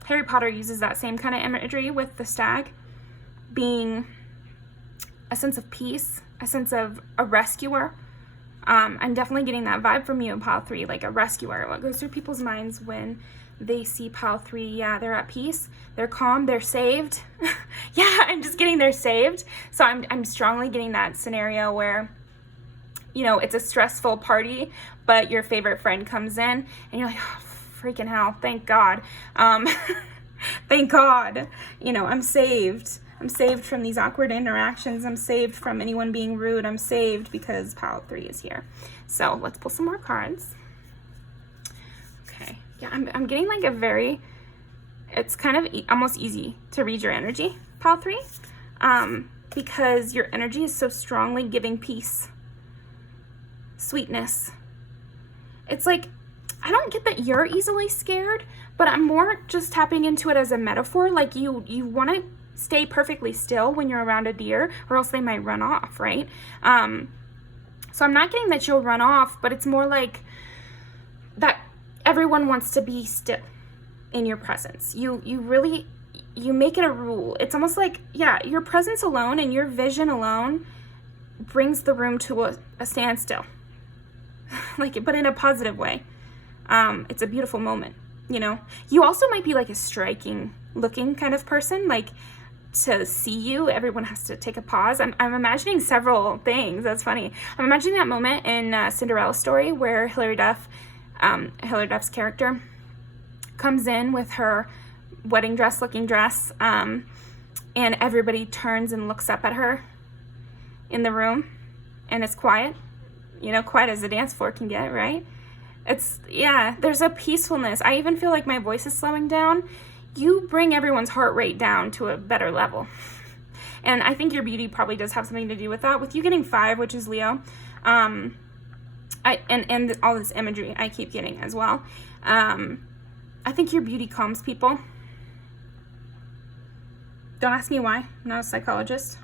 Harry Potter uses that same kind of imagery with the stag being a sense of peace, a sense of a rescuer. I'm definitely getting that vibe from you in pile 3, like a rescuer. What goes through people's minds when they see pile 3? Yeah, they're at peace, they're calm, they're saved. Yeah, I'm just getting they're saved. So I'm strongly getting that scenario where, you know, it's a stressful party, but your favorite friend comes in and you're like, oh, freaking hell, thank God. Thank God, you know, I'm saved. I'm saved from these awkward interactions. I'm saved from anyone being rude. I'm saved because pile 3 is here. So let's pull some more cards. Okay. Yeah, I'm getting like a very, it's kind of almost easy to read your energy, pile 3, because your energy is so strongly giving peace, sweetness. It's like, I don't get that you're easily scared, but I'm more just tapping into it as a metaphor. Like you want to stay perfectly still when you're around a deer, or else they might run off, right? So I'm not getting that you'll run off, but it's more like that everyone wants to be still in your presence. You really, you make it a rule. It's almost like, yeah, your presence alone and your vision alone brings the room to a standstill. Like, but in a positive way. It's a beautiful moment, you know? You also might be like a striking looking kind of person, like, to see you, everyone has to take a pause. I'm imagining several things. That's funny. I'm imagining that moment in Cinderella's story where Hilary Duff's character comes in with her wedding dress looking dress, and everybody turns and looks up at her in the room, and it's quiet. you know, quiet as the dance floor can get, right? It's, yeah, there's a peacefulness. I even feel like my voice is slowing down. You bring everyone's heart rate down to a better level. And I think your beauty probably does have something to do with that. With you getting 5, which is Leo, and all this imagery I keep getting as well. I think your beauty calms people. Don't ask me why. I'm not a psychologist.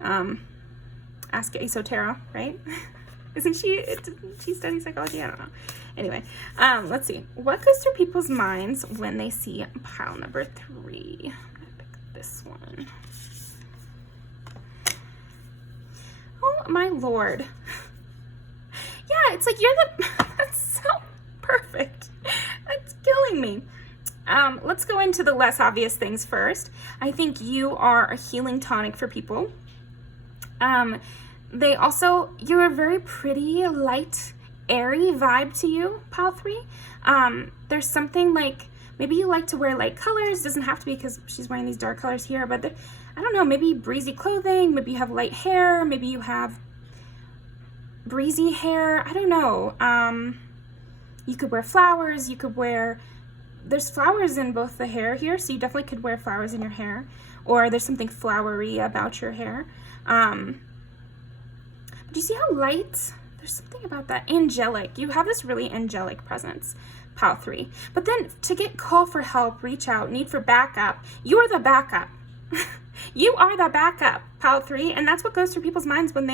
Ask Esoterra, right? Isn't she studies psychology? I don't know. Anyway, let's see. What goes through people's minds when they see pile number 3? I'm gonna pick this one. Oh my Lord. Yeah, it's like you're that's so perfect. That's killing me. Let's go into the less obvious things first. I think you are a healing tonic for people. You're a very pretty, light, airy vibe to you, pile 3. There's something like, maybe you like to wear light colors. Doesn't have to be because she's wearing these dark colors here, but I don't know, maybe breezy clothing, maybe you have light hair, maybe you have breezy hair. I don't know. You could wear flowers, there's flowers in both the hair here, so you definitely could wear flowers in your hair, or there's something flowery about your hair. Do you see how light? There's something about that. Angelic. You have this really angelic presence, pile 3. But then to get call for help, reach out, need for backup, you're the backup. You are the backup, pile 3. And that's what goes through people's minds when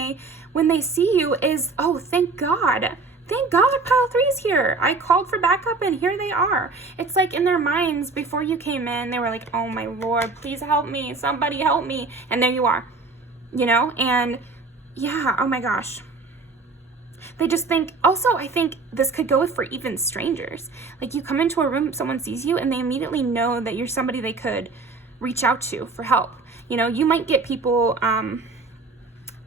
they see you is, oh, thank God. Thank God pile 3's here. I called for backup and here they are. It's like in their minds before you came in, they were like, oh my Lord, please help me. Somebody help me. And there you are, you know? And yeah, oh my gosh. They just think, also, I think this could go for even strangers. Like you come into a room, someone sees you and they immediately know that you're somebody they could reach out to for help. You know, you might get people at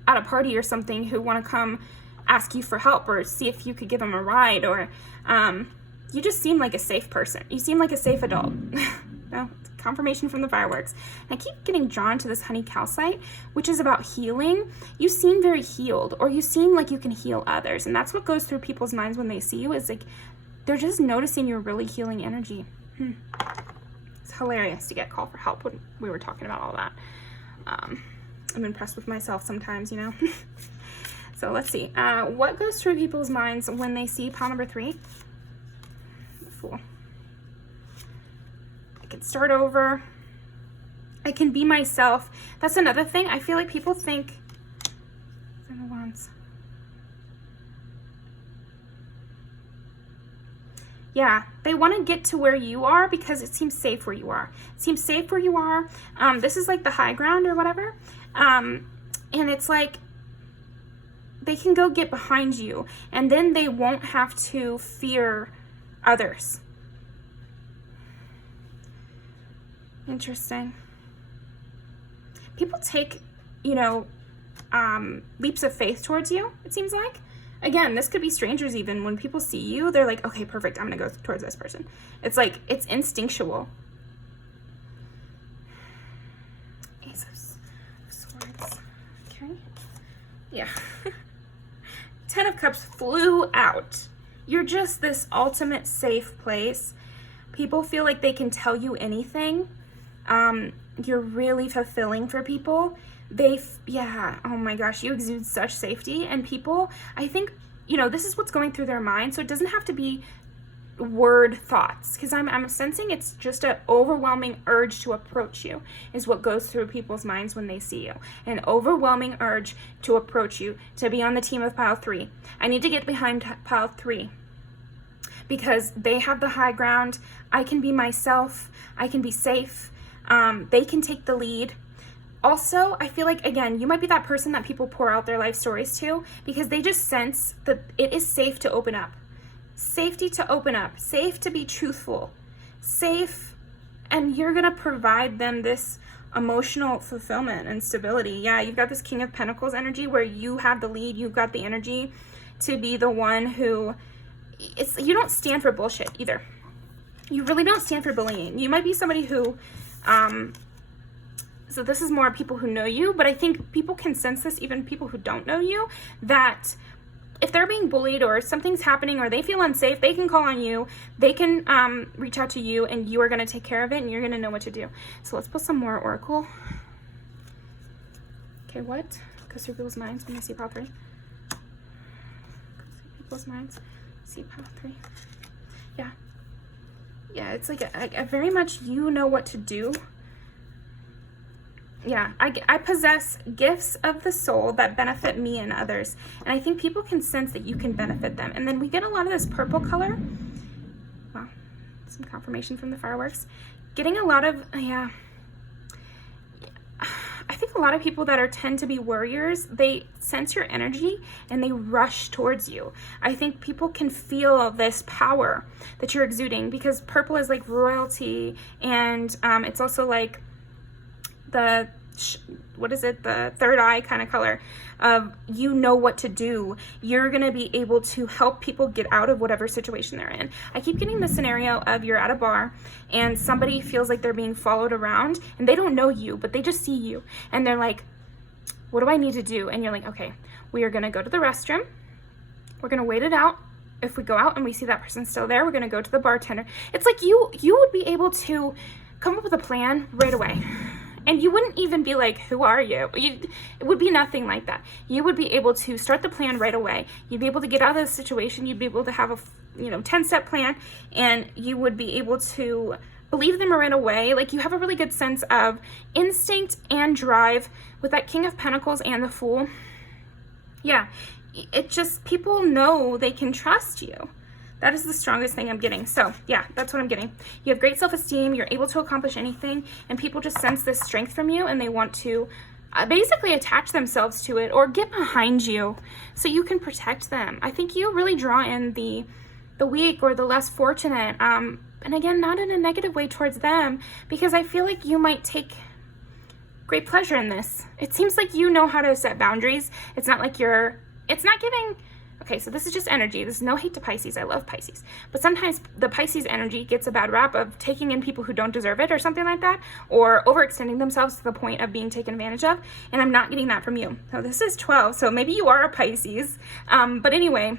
a party or something who want to come ask you for help or see if you could give them a ride, or you just seem like a safe person. You seem like a safe adult. No, confirmation from the fireworks. And I keep getting drawn to this honey calcite, which is about healing. You seem very healed, or you seem like you can heal others. And that's what goes through people's minds when they see you, is like, they're just noticing your really healing energy. It's hilarious to get call for help when we were talking about all that. I'm impressed with myself sometimes, you know. So let's see. What goes through people's minds when they see pile number 3? The Fool. I can start over. I can be myself. That's another thing. I feel like people think, yeah, they want to get to where you are because it seems safe where you are. It seems safe where you are. This is like the high ground or whatever. And it's like they can go get behind you, and then they won't have to fear others. Interesting. People take, you know, leaps of faith towards you, it seems like. Again, this could be strangers even. When people see you, they're like, okay, perfect, I'm gonna go towards this person. It's like, it's instinctual. Ace of Swords. Okay. Yeah. 10 of Cups flew out. You're just this ultimate safe place. People feel like they can tell you anything. You're really fulfilling for people. Yeah, oh my gosh, you exude such safety. And people, I think, you know, this is what's going through their mind. So it doesn't have to be word thoughts, because I'm sensing it's just an overwhelming urge to approach you is what goes through people's minds when they see you. An overwhelming urge to approach you, to be on the team of pile 3. I need to get behind pile 3 because they have the high ground. I can be myself. I can be safe. They can take the lead. Also, I feel like, again, you might be that person that people pour out their life stories to because they just sense that it is safe to open up. Safety to open up, safe to be truthful, safe, and you're gonna provide them this emotional fulfillment and stability. Yeah, you've got this King of Pentacles energy where you have the lead, you've got the energy to be the one who, you don't stand for bullshit either. You really don't stand for bullying. You might be somebody who, so this is more people who know you, but I think people can sense this, even people who don't know you, that if they're being bullied or something's happening or they feel unsafe, they can call on you. They can reach out to you, and you are going to take care of it, and you're going to know what to do. So let's put some more oracle. Okay, what goes through people's minds when they see pile 3? Goes through people's minds, see pile 3. Yeah. Yeah, it's like a very much you know what to do. Yeah, I possess gifts of the soul that benefit me and others. And I think people can sense that you can benefit them. And then we get a lot of this purple color. Wow, some confirmation from the fireworks. Getting a lot of, yeah. I think a lot of people that tend to be warriors, they sense your energy and they rush towards you. I think people can feel this power that you're exuding, because purple is like royalty, and it's also like the third eye kind of color of, you know what to do. You're gonna be able to help people get out of whatever situation they're in. I keep getting the scenario of you're at a bar and somebody feels like they're being followed around, and they don't know you, but they just see you, and they're like, what do I need to do? And you're like, okay, we are gonna go to the restroom, we're gonna wait it out. If we go out and we see that person's still there, we're gonna go to the bartender. It's like you would be able to come up with a plan right away. And you wouldn't even be like, who are you? It would be nothing like that. You would be able to start the plan right away. You'd be able to get out of the situation. You'd be able to have a 10-step plan, and you would be able to believe them right away. Like, you have a really good sense of instinct and drive with that King of Pentacles and the Fool. Yeah, it just, people know they can trust you. That is the strongest thing I'm getting. So yeah, that's what I'm getting. You have great self-esteem. You're able to accomplish anything, and people just sense this strength from you, and they want to basically attach themselves to it or get behind you so you can protect them. I think you really draw in the weak or the less fortunate. And again, not in a negative way towards them, because I feel like you might take great pleasure in this. It seems like you know how to set boundaries. It's not like it's not giving. Okay, so this is just energy. This is no hate to Pisces. I love Pisces. But sometimes the Pisces energy gets a bad rap of taking in people who don't deserve it or something like that, or overextending themselves to the point of being taken advantage of, and I'm not getting that from you. So this is 12, so maybe you are a Pisces. But anyway,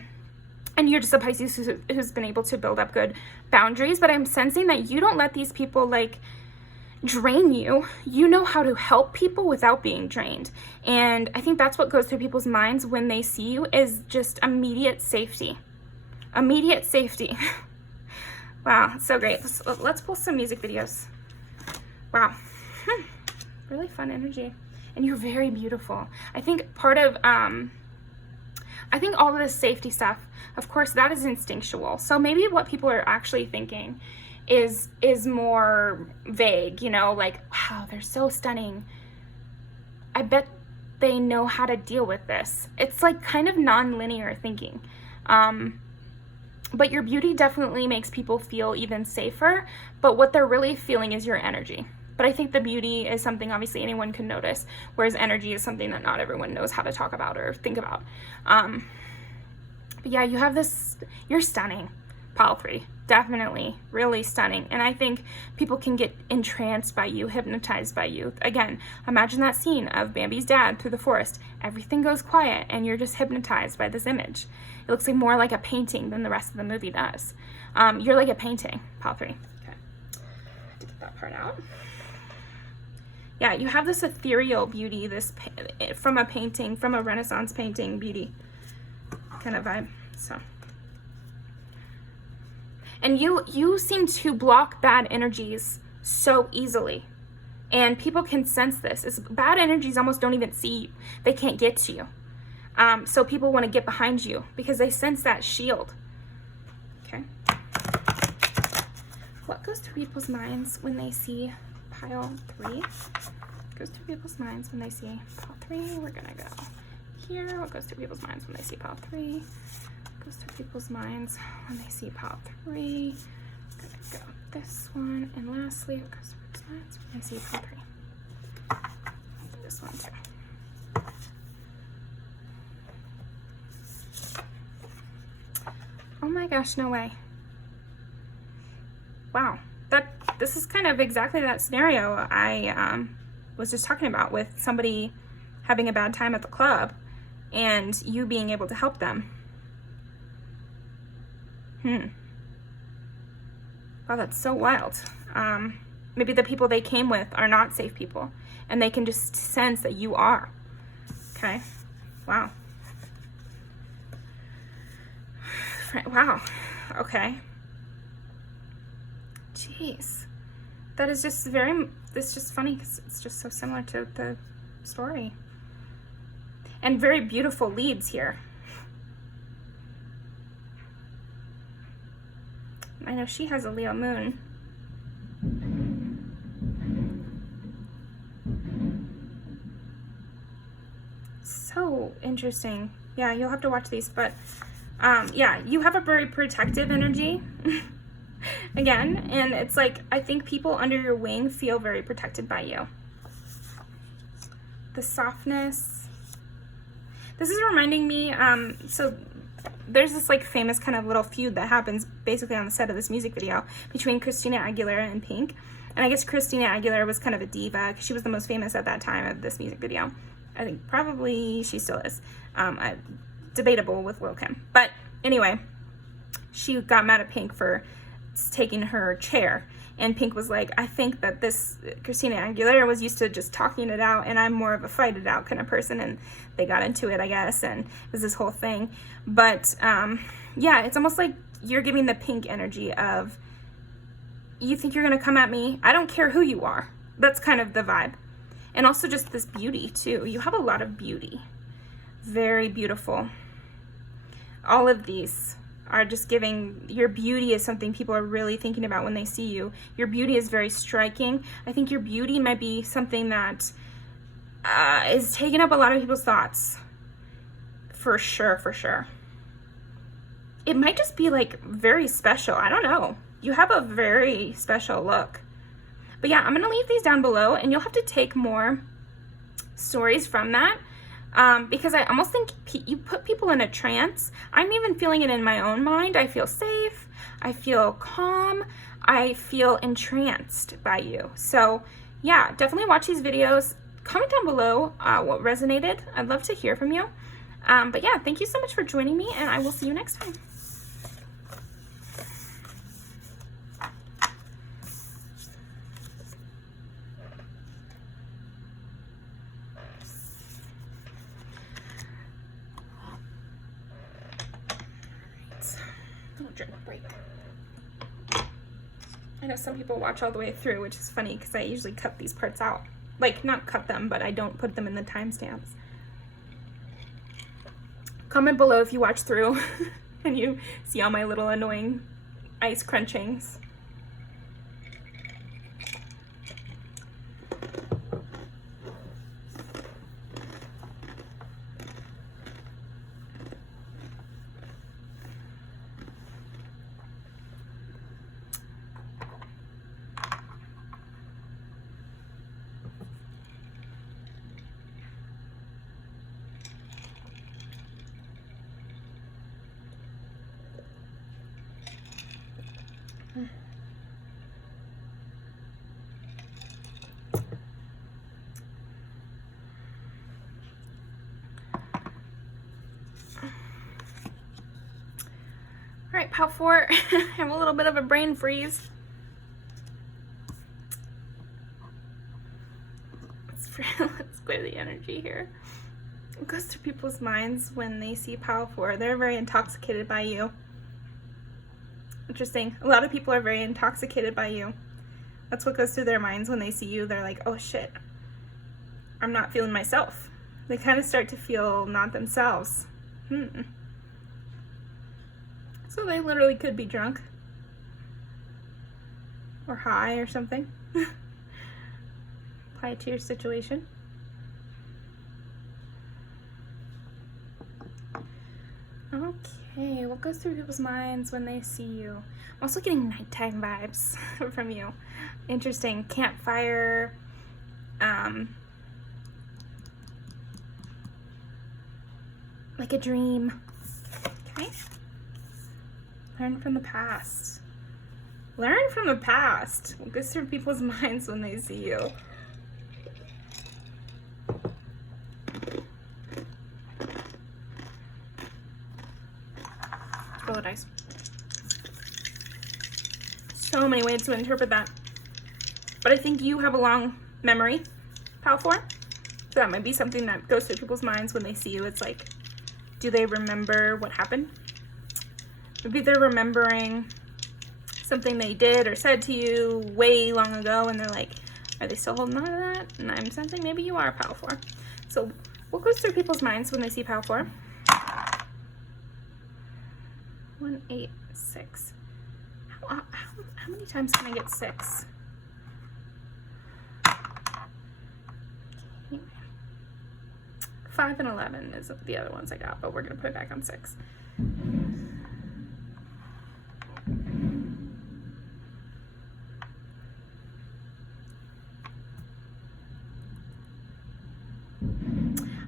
and you're just a Pisces who's been able to build up good boundaries, but I'm sensing that you don't let these people like drain you. You know how to help people without being drained, and I think that's what goes through people's minds when they see you, is just immediate safety. Wow, so great. Let's pull some music videos. Wow. Really fun energy, and you're very beautiful. I think part of I think all of this safety stuff, of course, that is instinctual. So maybe what people are actually thinking is more vague, like, wow, they're so stunning. I bet they know how to deal with this. It's like kind of non-linear thinking. But your beauty definitely makes people feel even safer, but what they're really feeling is your energy. But I think the beauty is something obviously anyone can notice, whereas energy is something that not everyone knows how to talk about or think about. But yeah, you have this, you're stunning, pile 3. Definitely really stunning, and I think people can get entranced by you, hypnotized by you. Again, imagine that scene of Bambi's dad through the forest. Everything goes quiet and you're just hypnotized by this image. It looks like more like a painting than the rest of the movie does. You're like a painting, pile 3. Okay, to get that part out. Yeah, you have this ethereal beauty, this from a painting, from a Renaissance painting beauty kind of vibe. So, and you seem to block bad energies so easily, and people can sense this. Bad energies almost don't even see you. They can't get to you. So people want to get behind you because they sense that shield. Okay. What goes through people's minds when they see pile 3? Goes through people's minds when they see pile 3. We're gonna go here. What goes through people's minds when they see pile 3? Goes through people's minds when they see pile 3. I'm gonna go this one, and lastly, what goes through people's minds when they see pile 3? This one too. Oh my gosh, no way. Wow, this is kind of exactly that scenario I was just talking about, with somebody having a bad time at the club and you being able to help them. Wow, that's so wild. Maybe the people they came with are not safe people, and they can just sense that you are. Okay. Wow. Wow. Okay. Jeez. That is just it's just funny because it's just so similar to the story. And very beautiful leads here. I know she has a Leo moon. So interesting. Yeah, you'll have to watch these, but yeah, you have a very protective energy. Again, and it's like, I think people under your wing feel very protected by you. The softness. This is reminding me, so there's this like famous kind of little feud that happens basically on the set of this music video between Christina Aguilera and Pink. And I guess Christina Aguilera was kind of a diva because she was the most famous at that time of this music video. I think probably she still is. Debatable with Lil' Kim. But anyway, she got mad at Pink for taking her chair. And Pink was like, I think that this Christina Aguilera was used to just talking it out, and I'm more of a fight it out kind of person. And they got into it, I guess, and it was this whole thing. But yeah, it's almost like you're giving the Pink energy of, you think you're going to come at me? I don't care who you are. That's kind of the vibe. And also just this beauty, too. You have a lot of beauty. Very beautiful. All of these are just giving, your beauty is something people are really thinking about when they see you. Your beauty is very striking. I think your beauty might be something that is taking up a lot of people's thoughts. For sure, for sure. It might just be like very special. I don't know. You have a very special look. But yeah, I'm going to leave these down below, and you'll have to take more stories from that. Because I almost think you put people in a trance. I'm even feeling it in my own mind. I feel safe. I feel calm. I feel entranced by you. So yeah, definitely watch these videos. Comment down below what resonated. I'd love to hear from you. But yeah, thank you so much for joining me, and I will see you next time. Little drink break. I know some people watch all the way through, which is funny because I usually cut these parts out. Like, not cut them, but I don't put them in the timestamps. Comment below if you watch through and you see all my little annoying ice crunchings. All right, Pal 4, I have a little bit of a brain freeze. Let's clear the energy here. It goes through people's minds when they see Pal 4. They're very intoxicated by you. Interesting. A lot of people are very intoxicated by you. That's what goes through their minds when they see you. They're like, oh shit, I'm not feeling myself. They kind of start to feel not themselves. So they literally could be drunk or high or something. Apply it to your situation. Okay, what goes through people's minds when they see you? I'm also getting nighttime vibes from you. Interesting. Campfire. Like a dream. Okay. Learn from the past. Learn from the past. What goes through people's minds when they see you? Roll the dice. so many ways to interpret that. But I think you have a long memory, Pal 4. So that might be something that goes through people's minds when they see you. It's like, do they remember what happened? Maybe they're remembering something they did or said to you way long ago, and they're like, are they still holding on to that? And I'm sensing maybe you are Pal 4. So what goes through people's minds when they see Pal 4? 1, 8, 6. How many times can I get 6? Okay. 5 and 11 is the other ones I got, but we're going to put it back on 6.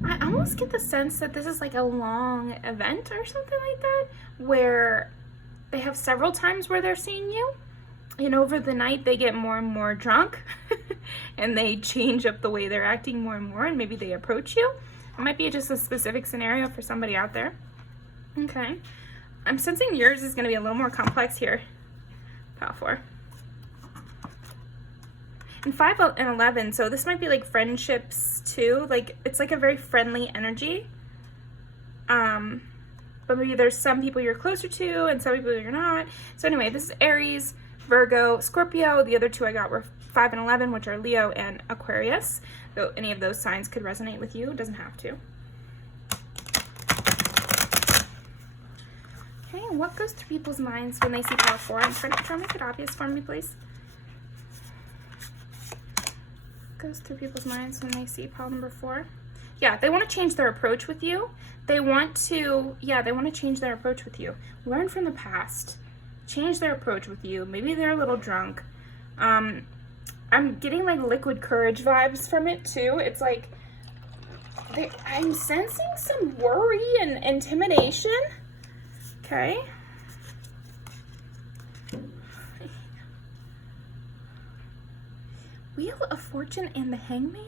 I almost get the sense that this is like a long event or something like that, where they have several times where they're seeing you, and over the night they get more and more drunk and they change up the way they're acting more and more, and maybe they approach you. It might be just a specific scenario for somebody out there. Okay. I'm sensing yours is going to be a little more complex here, Pal 4. And 5 and 11, so this might be like friendships too. Like, it's like a very friendly energy. But maybe there's some people you're closer to and some people you're not. So anyway, this is Aries, Virgo, Scorpio. The other two I got were 5 and 11, which are Leo and Aquarius. So any of those signs could resonate with you. It doesn't have to. Okay, what goes through people's minds when they see Pal 4? I'm trying to make it obvious for me, please. Goes through people's minds when they see Pal number 4? Yeah, they want to change their approach with you. They want to change their approach with you. Learn from the past. Change their approach with you. Maybe they're a little drunk. I'm getting like liquid courage vibes from it too. It's like I'm sensing some worry and intimidation. Okay. Wheel of Fortune and the Hangman?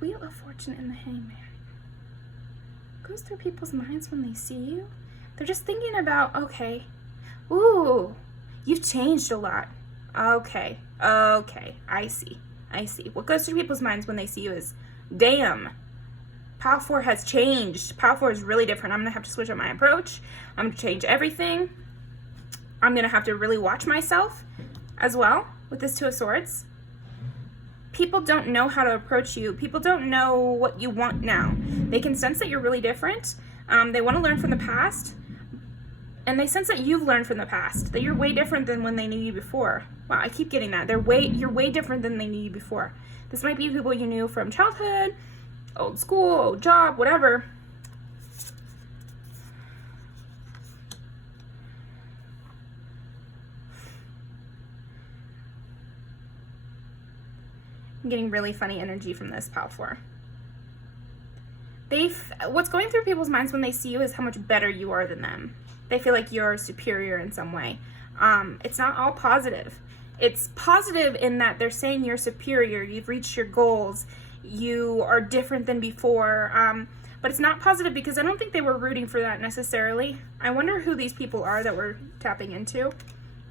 Wheel of Fortune and the Hangman. Goes through people's minds when they see you. They're just thinking about, okay, ooh, you've changed a lot. Okay, I see. What goes through people's minds when they see you is, damn, Pal 4 has changed. Pal 4 is really different. I'm going to have to switch up my approach. I'm going to change everything. I'm going to have to really watch myself as well with this Two of Swords. People don't know how to approach you. People don't know what you want now. They can sense that you're really different. They want to learn from the past. And they sense that you've learned from the past. That you're way different than when they knew you before. Wow, I keep getting that. You're way different than they knew you before. This might be people you knew from childhood, old school, old job, whatever. I'm getting really funny energy from this Pal 4. What's going through people's minds when they see you is how much better you are than them. They feel like you're superior in some way. It's not all positive. It's positive in that they're saying you're superior, you've reached your goals, you are different than before. But it's not positive because I don't think they were rooting for that necessarily. I wonder who these people are that we're tapping into.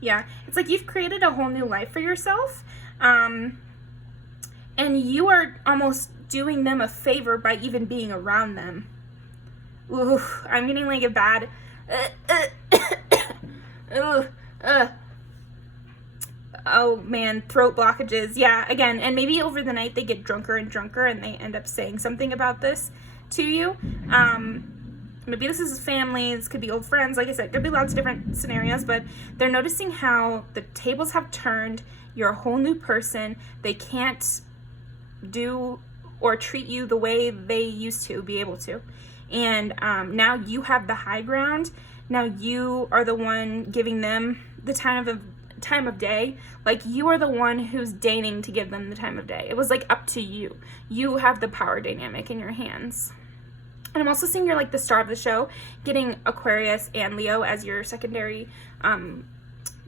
Yeah, it's like you've created a whole new life for yourself. And you are almost doing them a favor by even being around them. Ooh, I'm getting like a bad... Oh man, throat blockages. Yeah, again, and maybe over the night they get drunker and drunker and they end up saying something about this to you. Maybe this is family, this could be old friends. Like I said, could be lots of different scenarios, but they're noticing how the tables have turned. You're a whole new person. They can't do or treat you the way they used to be able to. And now you have the high ground. Now you are the one giving them the time of day. Like, you are the one who's deigning to give them the time of day. It was like up to you. You have the power dynamic in your hands. And I'm also seeing you're like the star of the show, getting Aquarius and Leo as your secondary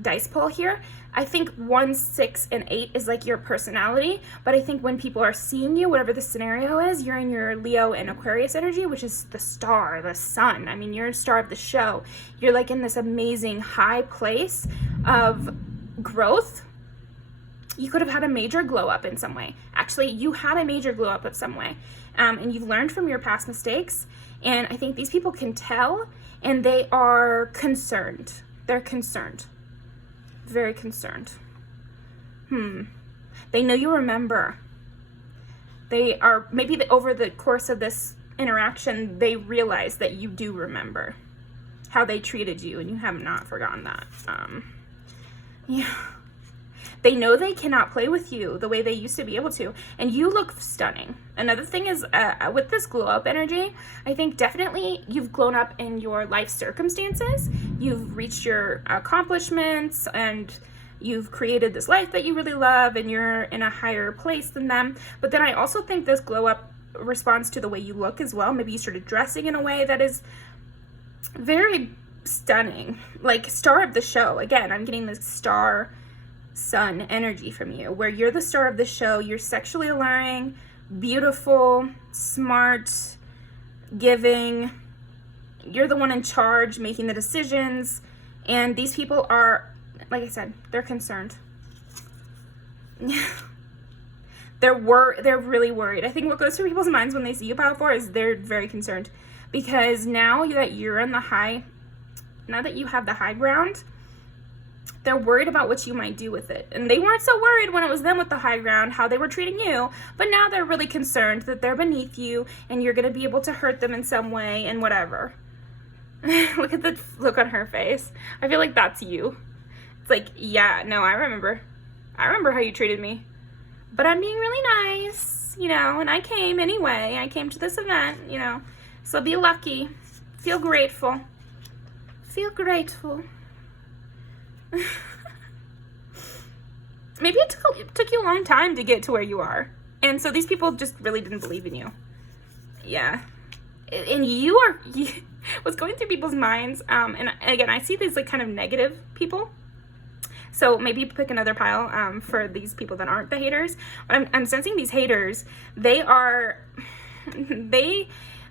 dice pull here, I think 1, 6, and 8 is like your personality. But I think when people are seeing you, whatever the scenario is, you're in your Leo and Aquarius energy, which is the star, the sun. I mean, you're a star of the show. You're like in this amazing high place of growth. You could have had a major glow up in some way. Actually, you had a major glow up of some way. And you've learned from your past mistakes. And I think these people can tell, and they are concerned. They're concerned. Very concerned. They know you remember. They are, maybe over the course of this interaction, they realize that you do remember how they treated you, and you have not forgotten that. Yeah. They know they cannot play with you the way they used to be able to, and you look stunning. Another thing is, with this glow up energy, I think definitely you've grown up in your life circumstances. You've reached your accomplishments, and you've created this life that you really love, and you're in a higher place than them. But then I also think this glow up responds to the way you look as well. Maybe you started dressing in a way that is very stunning, like star of the show. Again, I'm getting this star sun energy from you, where you're the star of the show. You're sexually alluring, beautiful, smart, giving. You're the one in charge, making the decisions. And these people are, like I said, they're concerned. They're really worried. I think what goes through people's minds when they see you, Pile 4, is they're very concerned, because now that you're in the high, now that you have the high ground, they're worried about what you might do with it. And they weren't so worried when it was them with the high ground, how they were treating you. But now they're really concerned that they're beneath you and you're going to be able to hurt them in some way and whatever. Look at the look on her face. I feel like that's you. It's like, yeah, no, I remember how you treated me. But I'm being really nice, and I came anyway. I came to this event, So be lucky. Feel grateful. Feel grateful. Maybe it took you a long time to get to where you are, and so these people just really didn't believe in you. Yeah, and what's going through people's minds, and again, I see these like kind of negative people, so maybe pick another pile for these people that aren't the haters. I'm sensing these haters, they're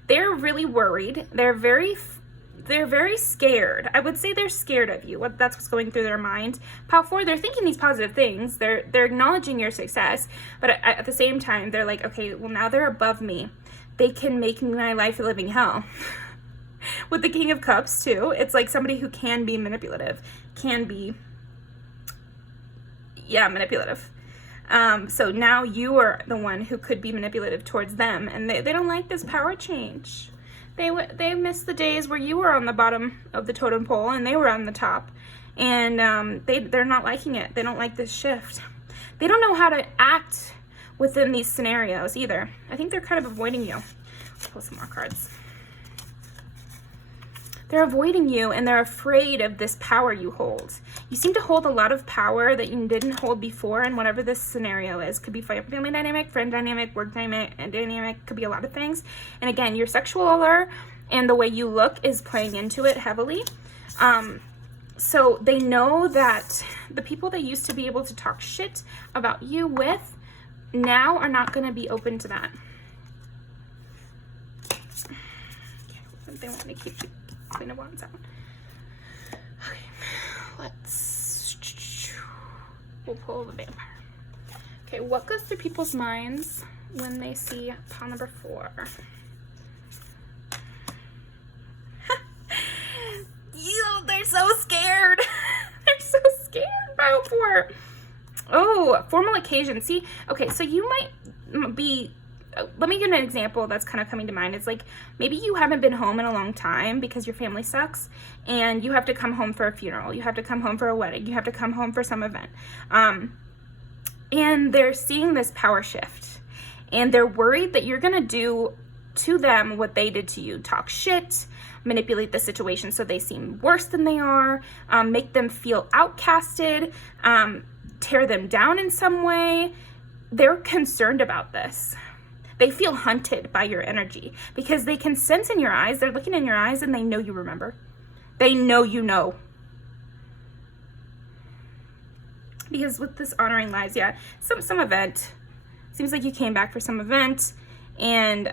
really worried. They're very scared. I would say they're scared of you. That's what's going through their mind. Pile 4, they're thinking these positive things. They're acknowledging your success. But at the same time, they're like, okay, well, now they're above me. They can make my life a living hell. With the King of Cups, too, it's like somebody who can be manipulative. Manipulative. So now you are the one who could be manipulative towards them. And they don't like this power change. They missed the days where you were on the bottom of the totem pole and they were on the top, and they're not liking it. They don't like this shift. They don't know how to act within these scenarios either. I think they're kind of avoiding you. Let's pull some more cards. They're avoiding you, and they're afraid of this power you hold. You seem to hold a lot of power that you didn't hold before, and whatever this scenario is. Could be family dynamic, friend dynamic, work dynamic, could be a lot of things. And again, your sexual allure and the way you look is playing into it heavily. So they know that the people they used to be able to talk shit about you with now are not going to be open to that. They want to keep you. Queen of Wands out. Okay, we'll pull the vampire. Okay, what goes through people's minds when they see pile number 4? They're so scared. They're so scared. Pile 4. Oh, formal occasion. See, okay, so you might be. Let me give an example that's kind of coming to mind. It's like maybe you haven't been home in a long time because your family sucks, and you have to come home for a funeral. You have to come home for a wedding. You have to come home for some event. And they're seeing this power shift, and they're worried that you're going to do to them what they did to you. Talk shit, manipulate the situation so they seem worse than they are, make them feel outcasted, tear them down in some way. They're concerned about this. They feel hunted by your energy because they can sense in your eyes. They're looking in your eyes and they know you remember. They know you know. Because with this honoring lives, yeah, some event. Seems like you came back for some event, and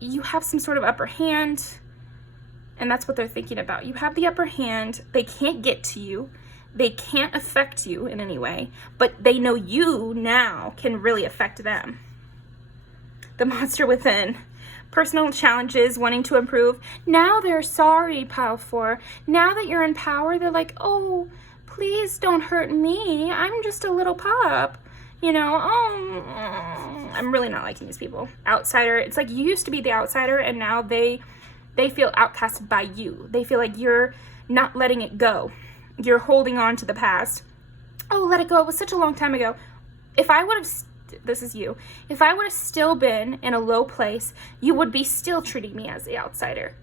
you have some sort of upper hand, and that's what they're thinking about. You have the upper hand. They can't get to you. They can't affect you in any way, but they know you now can really affect them. The monster within. Personal challenges, wanting to improve. Now they're sorry, pile 4. Now that you're in power, they're like, oh, please don't hurt me. I'm just a little pup. You know, I'm really not liking these people. Outsider. It's like you used to be the outsider, and now they feel outcasted by you. They feel like you're not letting it go. You're holding on to the past. Oh, let it go. It was such a long time ago. If I would have, this is you. If I would have still been in a low place, you would be still treating me as the outsider.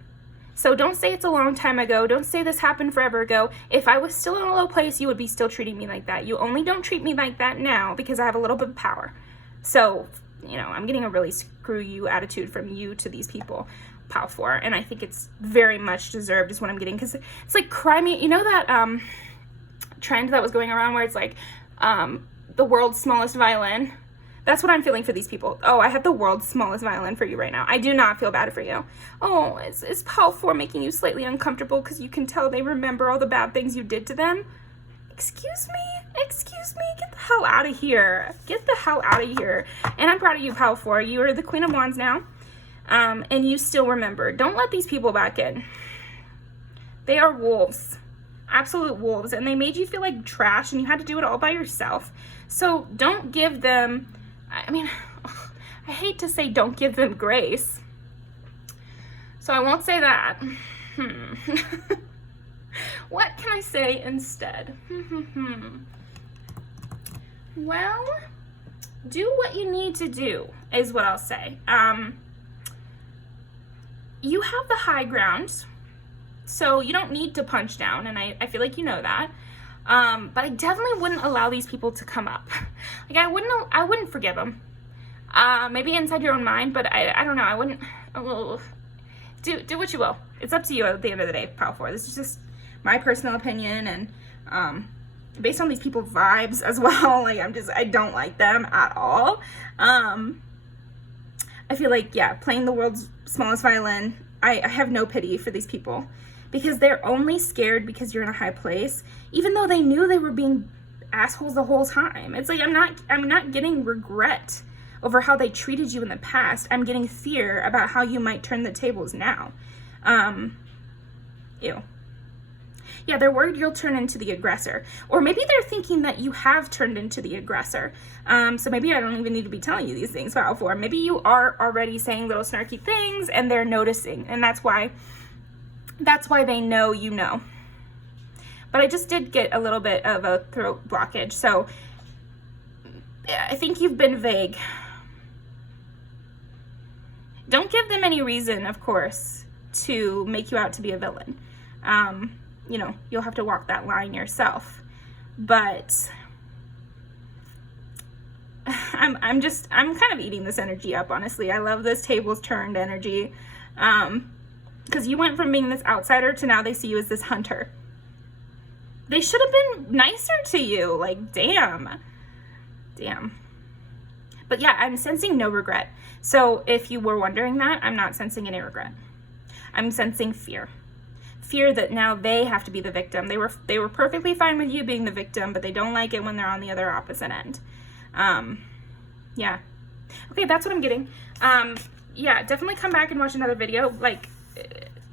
So don't say it's a long time ago. Don't say this happened forever ago. If I was still in a low place, you would be still treating me like that. You only don't treat me like that now because I have a little bit of power. So, you know, I'm getting a really screw you attitude from you to these people. Pile 4, and I think it's very much deserved is what I'm getting, because it's like cry me, you know that trend that was going around where it's like the world's smallest violin. That's what I'm feeling for these people. Oh, I have the world's smallest violin for you right now. I do not feel bad for you. Oh, is Pile 4 making you slightly uncomfortable because you can tell they remember all the bad things you did to them? Excuse me, get the hell out of here. Get the hell out of here. And I'm proud of you, Pile 4. You are the Queen of Wands now. And you still remember. Don't let these people back in. They are wolves. Absolute wolves. And they made you feel like trash, and you had to do it all by yourself. So don't give them, I mean, I hate to say don't give them grace. So I won't say that. What can I say instead? Well, do what you need to do is what I'll say. You have the high ground, so you don't need to punch down, and I feel like you know that. But I definitely wouldn't allow these people to come up. Like I wouldn't forgive them. Maybe inside your own mind, but I don't know. I wouldn't. Do what you will. It's up to you at the end of the day, Pile 4. This is just my personal opinion, and based on these people's vibes as well. Like I don't like them at all. I feel like, yeah, playing the world's smallest violin, I have no pity for these people, because they're only scared because you're in a high place, even though they knew they were being assholes the whole time. It's like I'm not getting regret over how they treated you in the past. I'm getting fear about how you might turn the tables now. Ew. Yeah, they're worried you'll turn into the aggressor. Or maybe they're thinking that you have turned into the aggressor. So maybe I don't even need to be telling you these things, Pile 4. Maybe you are already saying little snarky things and they're noticing. And that's why they know you know. But I just did get a little bit of a throat blockage. So I think you've been vague. Don't give them any reason, of course, to make you out to be a villain. You know, you'll have to walk that line yourself. But I'm kind of eating this energy up, honestly. I love this tables turned energy. Because you went from being this outsider to now they see you as this hunter. They should have been nicer to you. Like, damn. But yeah, I'm sensing no regret. So if you were wondering that, I'm not sensing any regret. I'm sensing fear. Fear that now they have to be the victim. They were perfectly fine with you being the victim, but they don't like it when they're on the other opposite end. Yeah. Okay, that's what I'm getting. Yeah, definitely come back and watch another video. Like,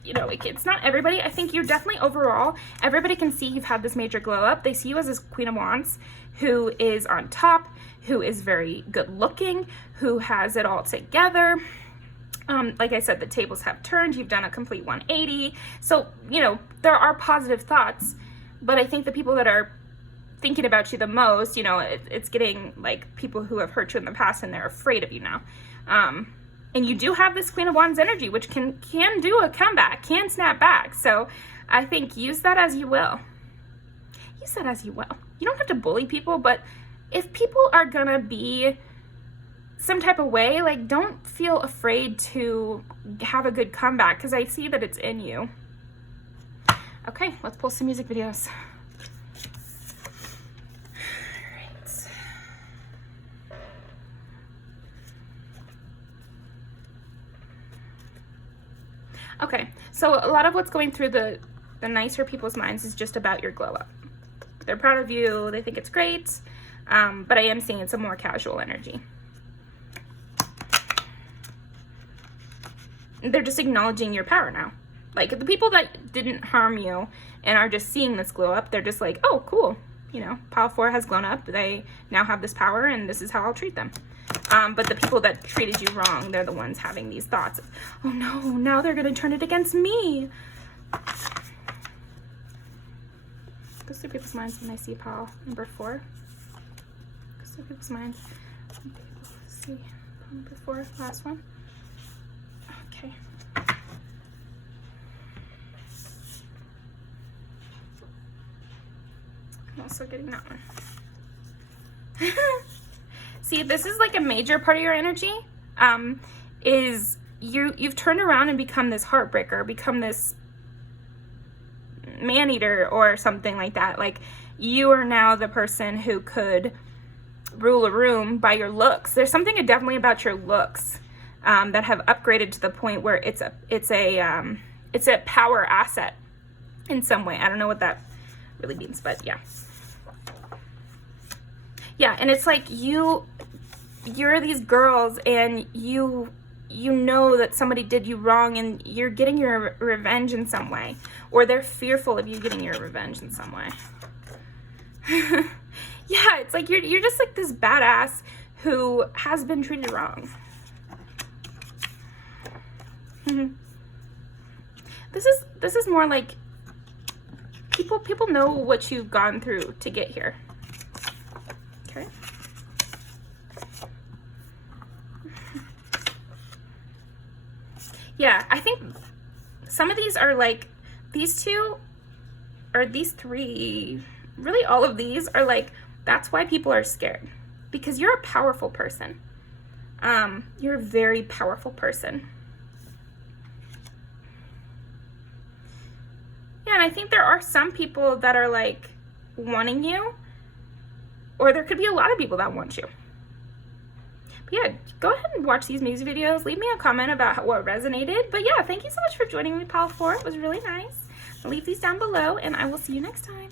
you know, it's not everybody. I think you're definitely overall, everybody can see you've had this major glow up. They see you as this Queen of Wands who is on top, who is very good looking, who has it all together. Like I said, the tables have turned. You've done a complete 180. So, you know, there are positive thoughts, but I think the people that are thinking about you the most, you know, it's getting like people who have hurt you in the past and they're afraid of you now. And you do have this Queen of Wands energy, which can do a comeback, can snap back. So I think use that as you will. Use that as you will. You don't have to bully people, but if people are gonna be some type of way, like, don't feel afraid to have a good comeback, because I see that it's in you. Okay, let's pull some music videos. Okay, so a lot of what's going through the nicer people's minds is just about your glow up. They're proud of you, they think it's great, but I am seeing it's a more casual energy. They're just acknowledging your power now. Like, the people that didn't harm you and are just seeing this glow up, they're just like, oh, cool. You know, pile 4 has grown up, they now have this power, and this is how I'll treat them. But the people that treated you wrong, they're the ones having these thoughts of, oh no, now they're going to turn it against me. Goes through people's minds when I see pile number 4. Goes through people's minds when people see pile number 4, last one. Okay. I'm also getting that one. See, this is like a major part of your energy, is you've turned around and become this heartbreaker, become this man-eater or something like that. Like, you are now the person who could rule a room by your looks. There's something definitely about your looks that have upgraded to the point where it's a power asset in some way. I don't know what that really means, but yeah. Yeah, and it's like you're these girls, and you know that somebody did you wrong, and you're getting your revenge in some way, or they're fearful of you getting your revenge in some way. Yeah, it's like you're just like this badass who has been treated wrong. This is more like people know what you've gone through to get here. Okay. Yeah, I think some of these are like, these two, or these three, really all of these are like, that's why people are scared. Because you're a powerful person. You're a very powerful person. Yeah, and I think there are some people that are like wanting you, or there could be a lot of people that want you. But yeah, go ahead and watch these music videos. Leave me a comment about what resonated. But yeah, thank you so much for joining me, Pile 4. It was really nice. I'll leave these down below, and I will see you next time.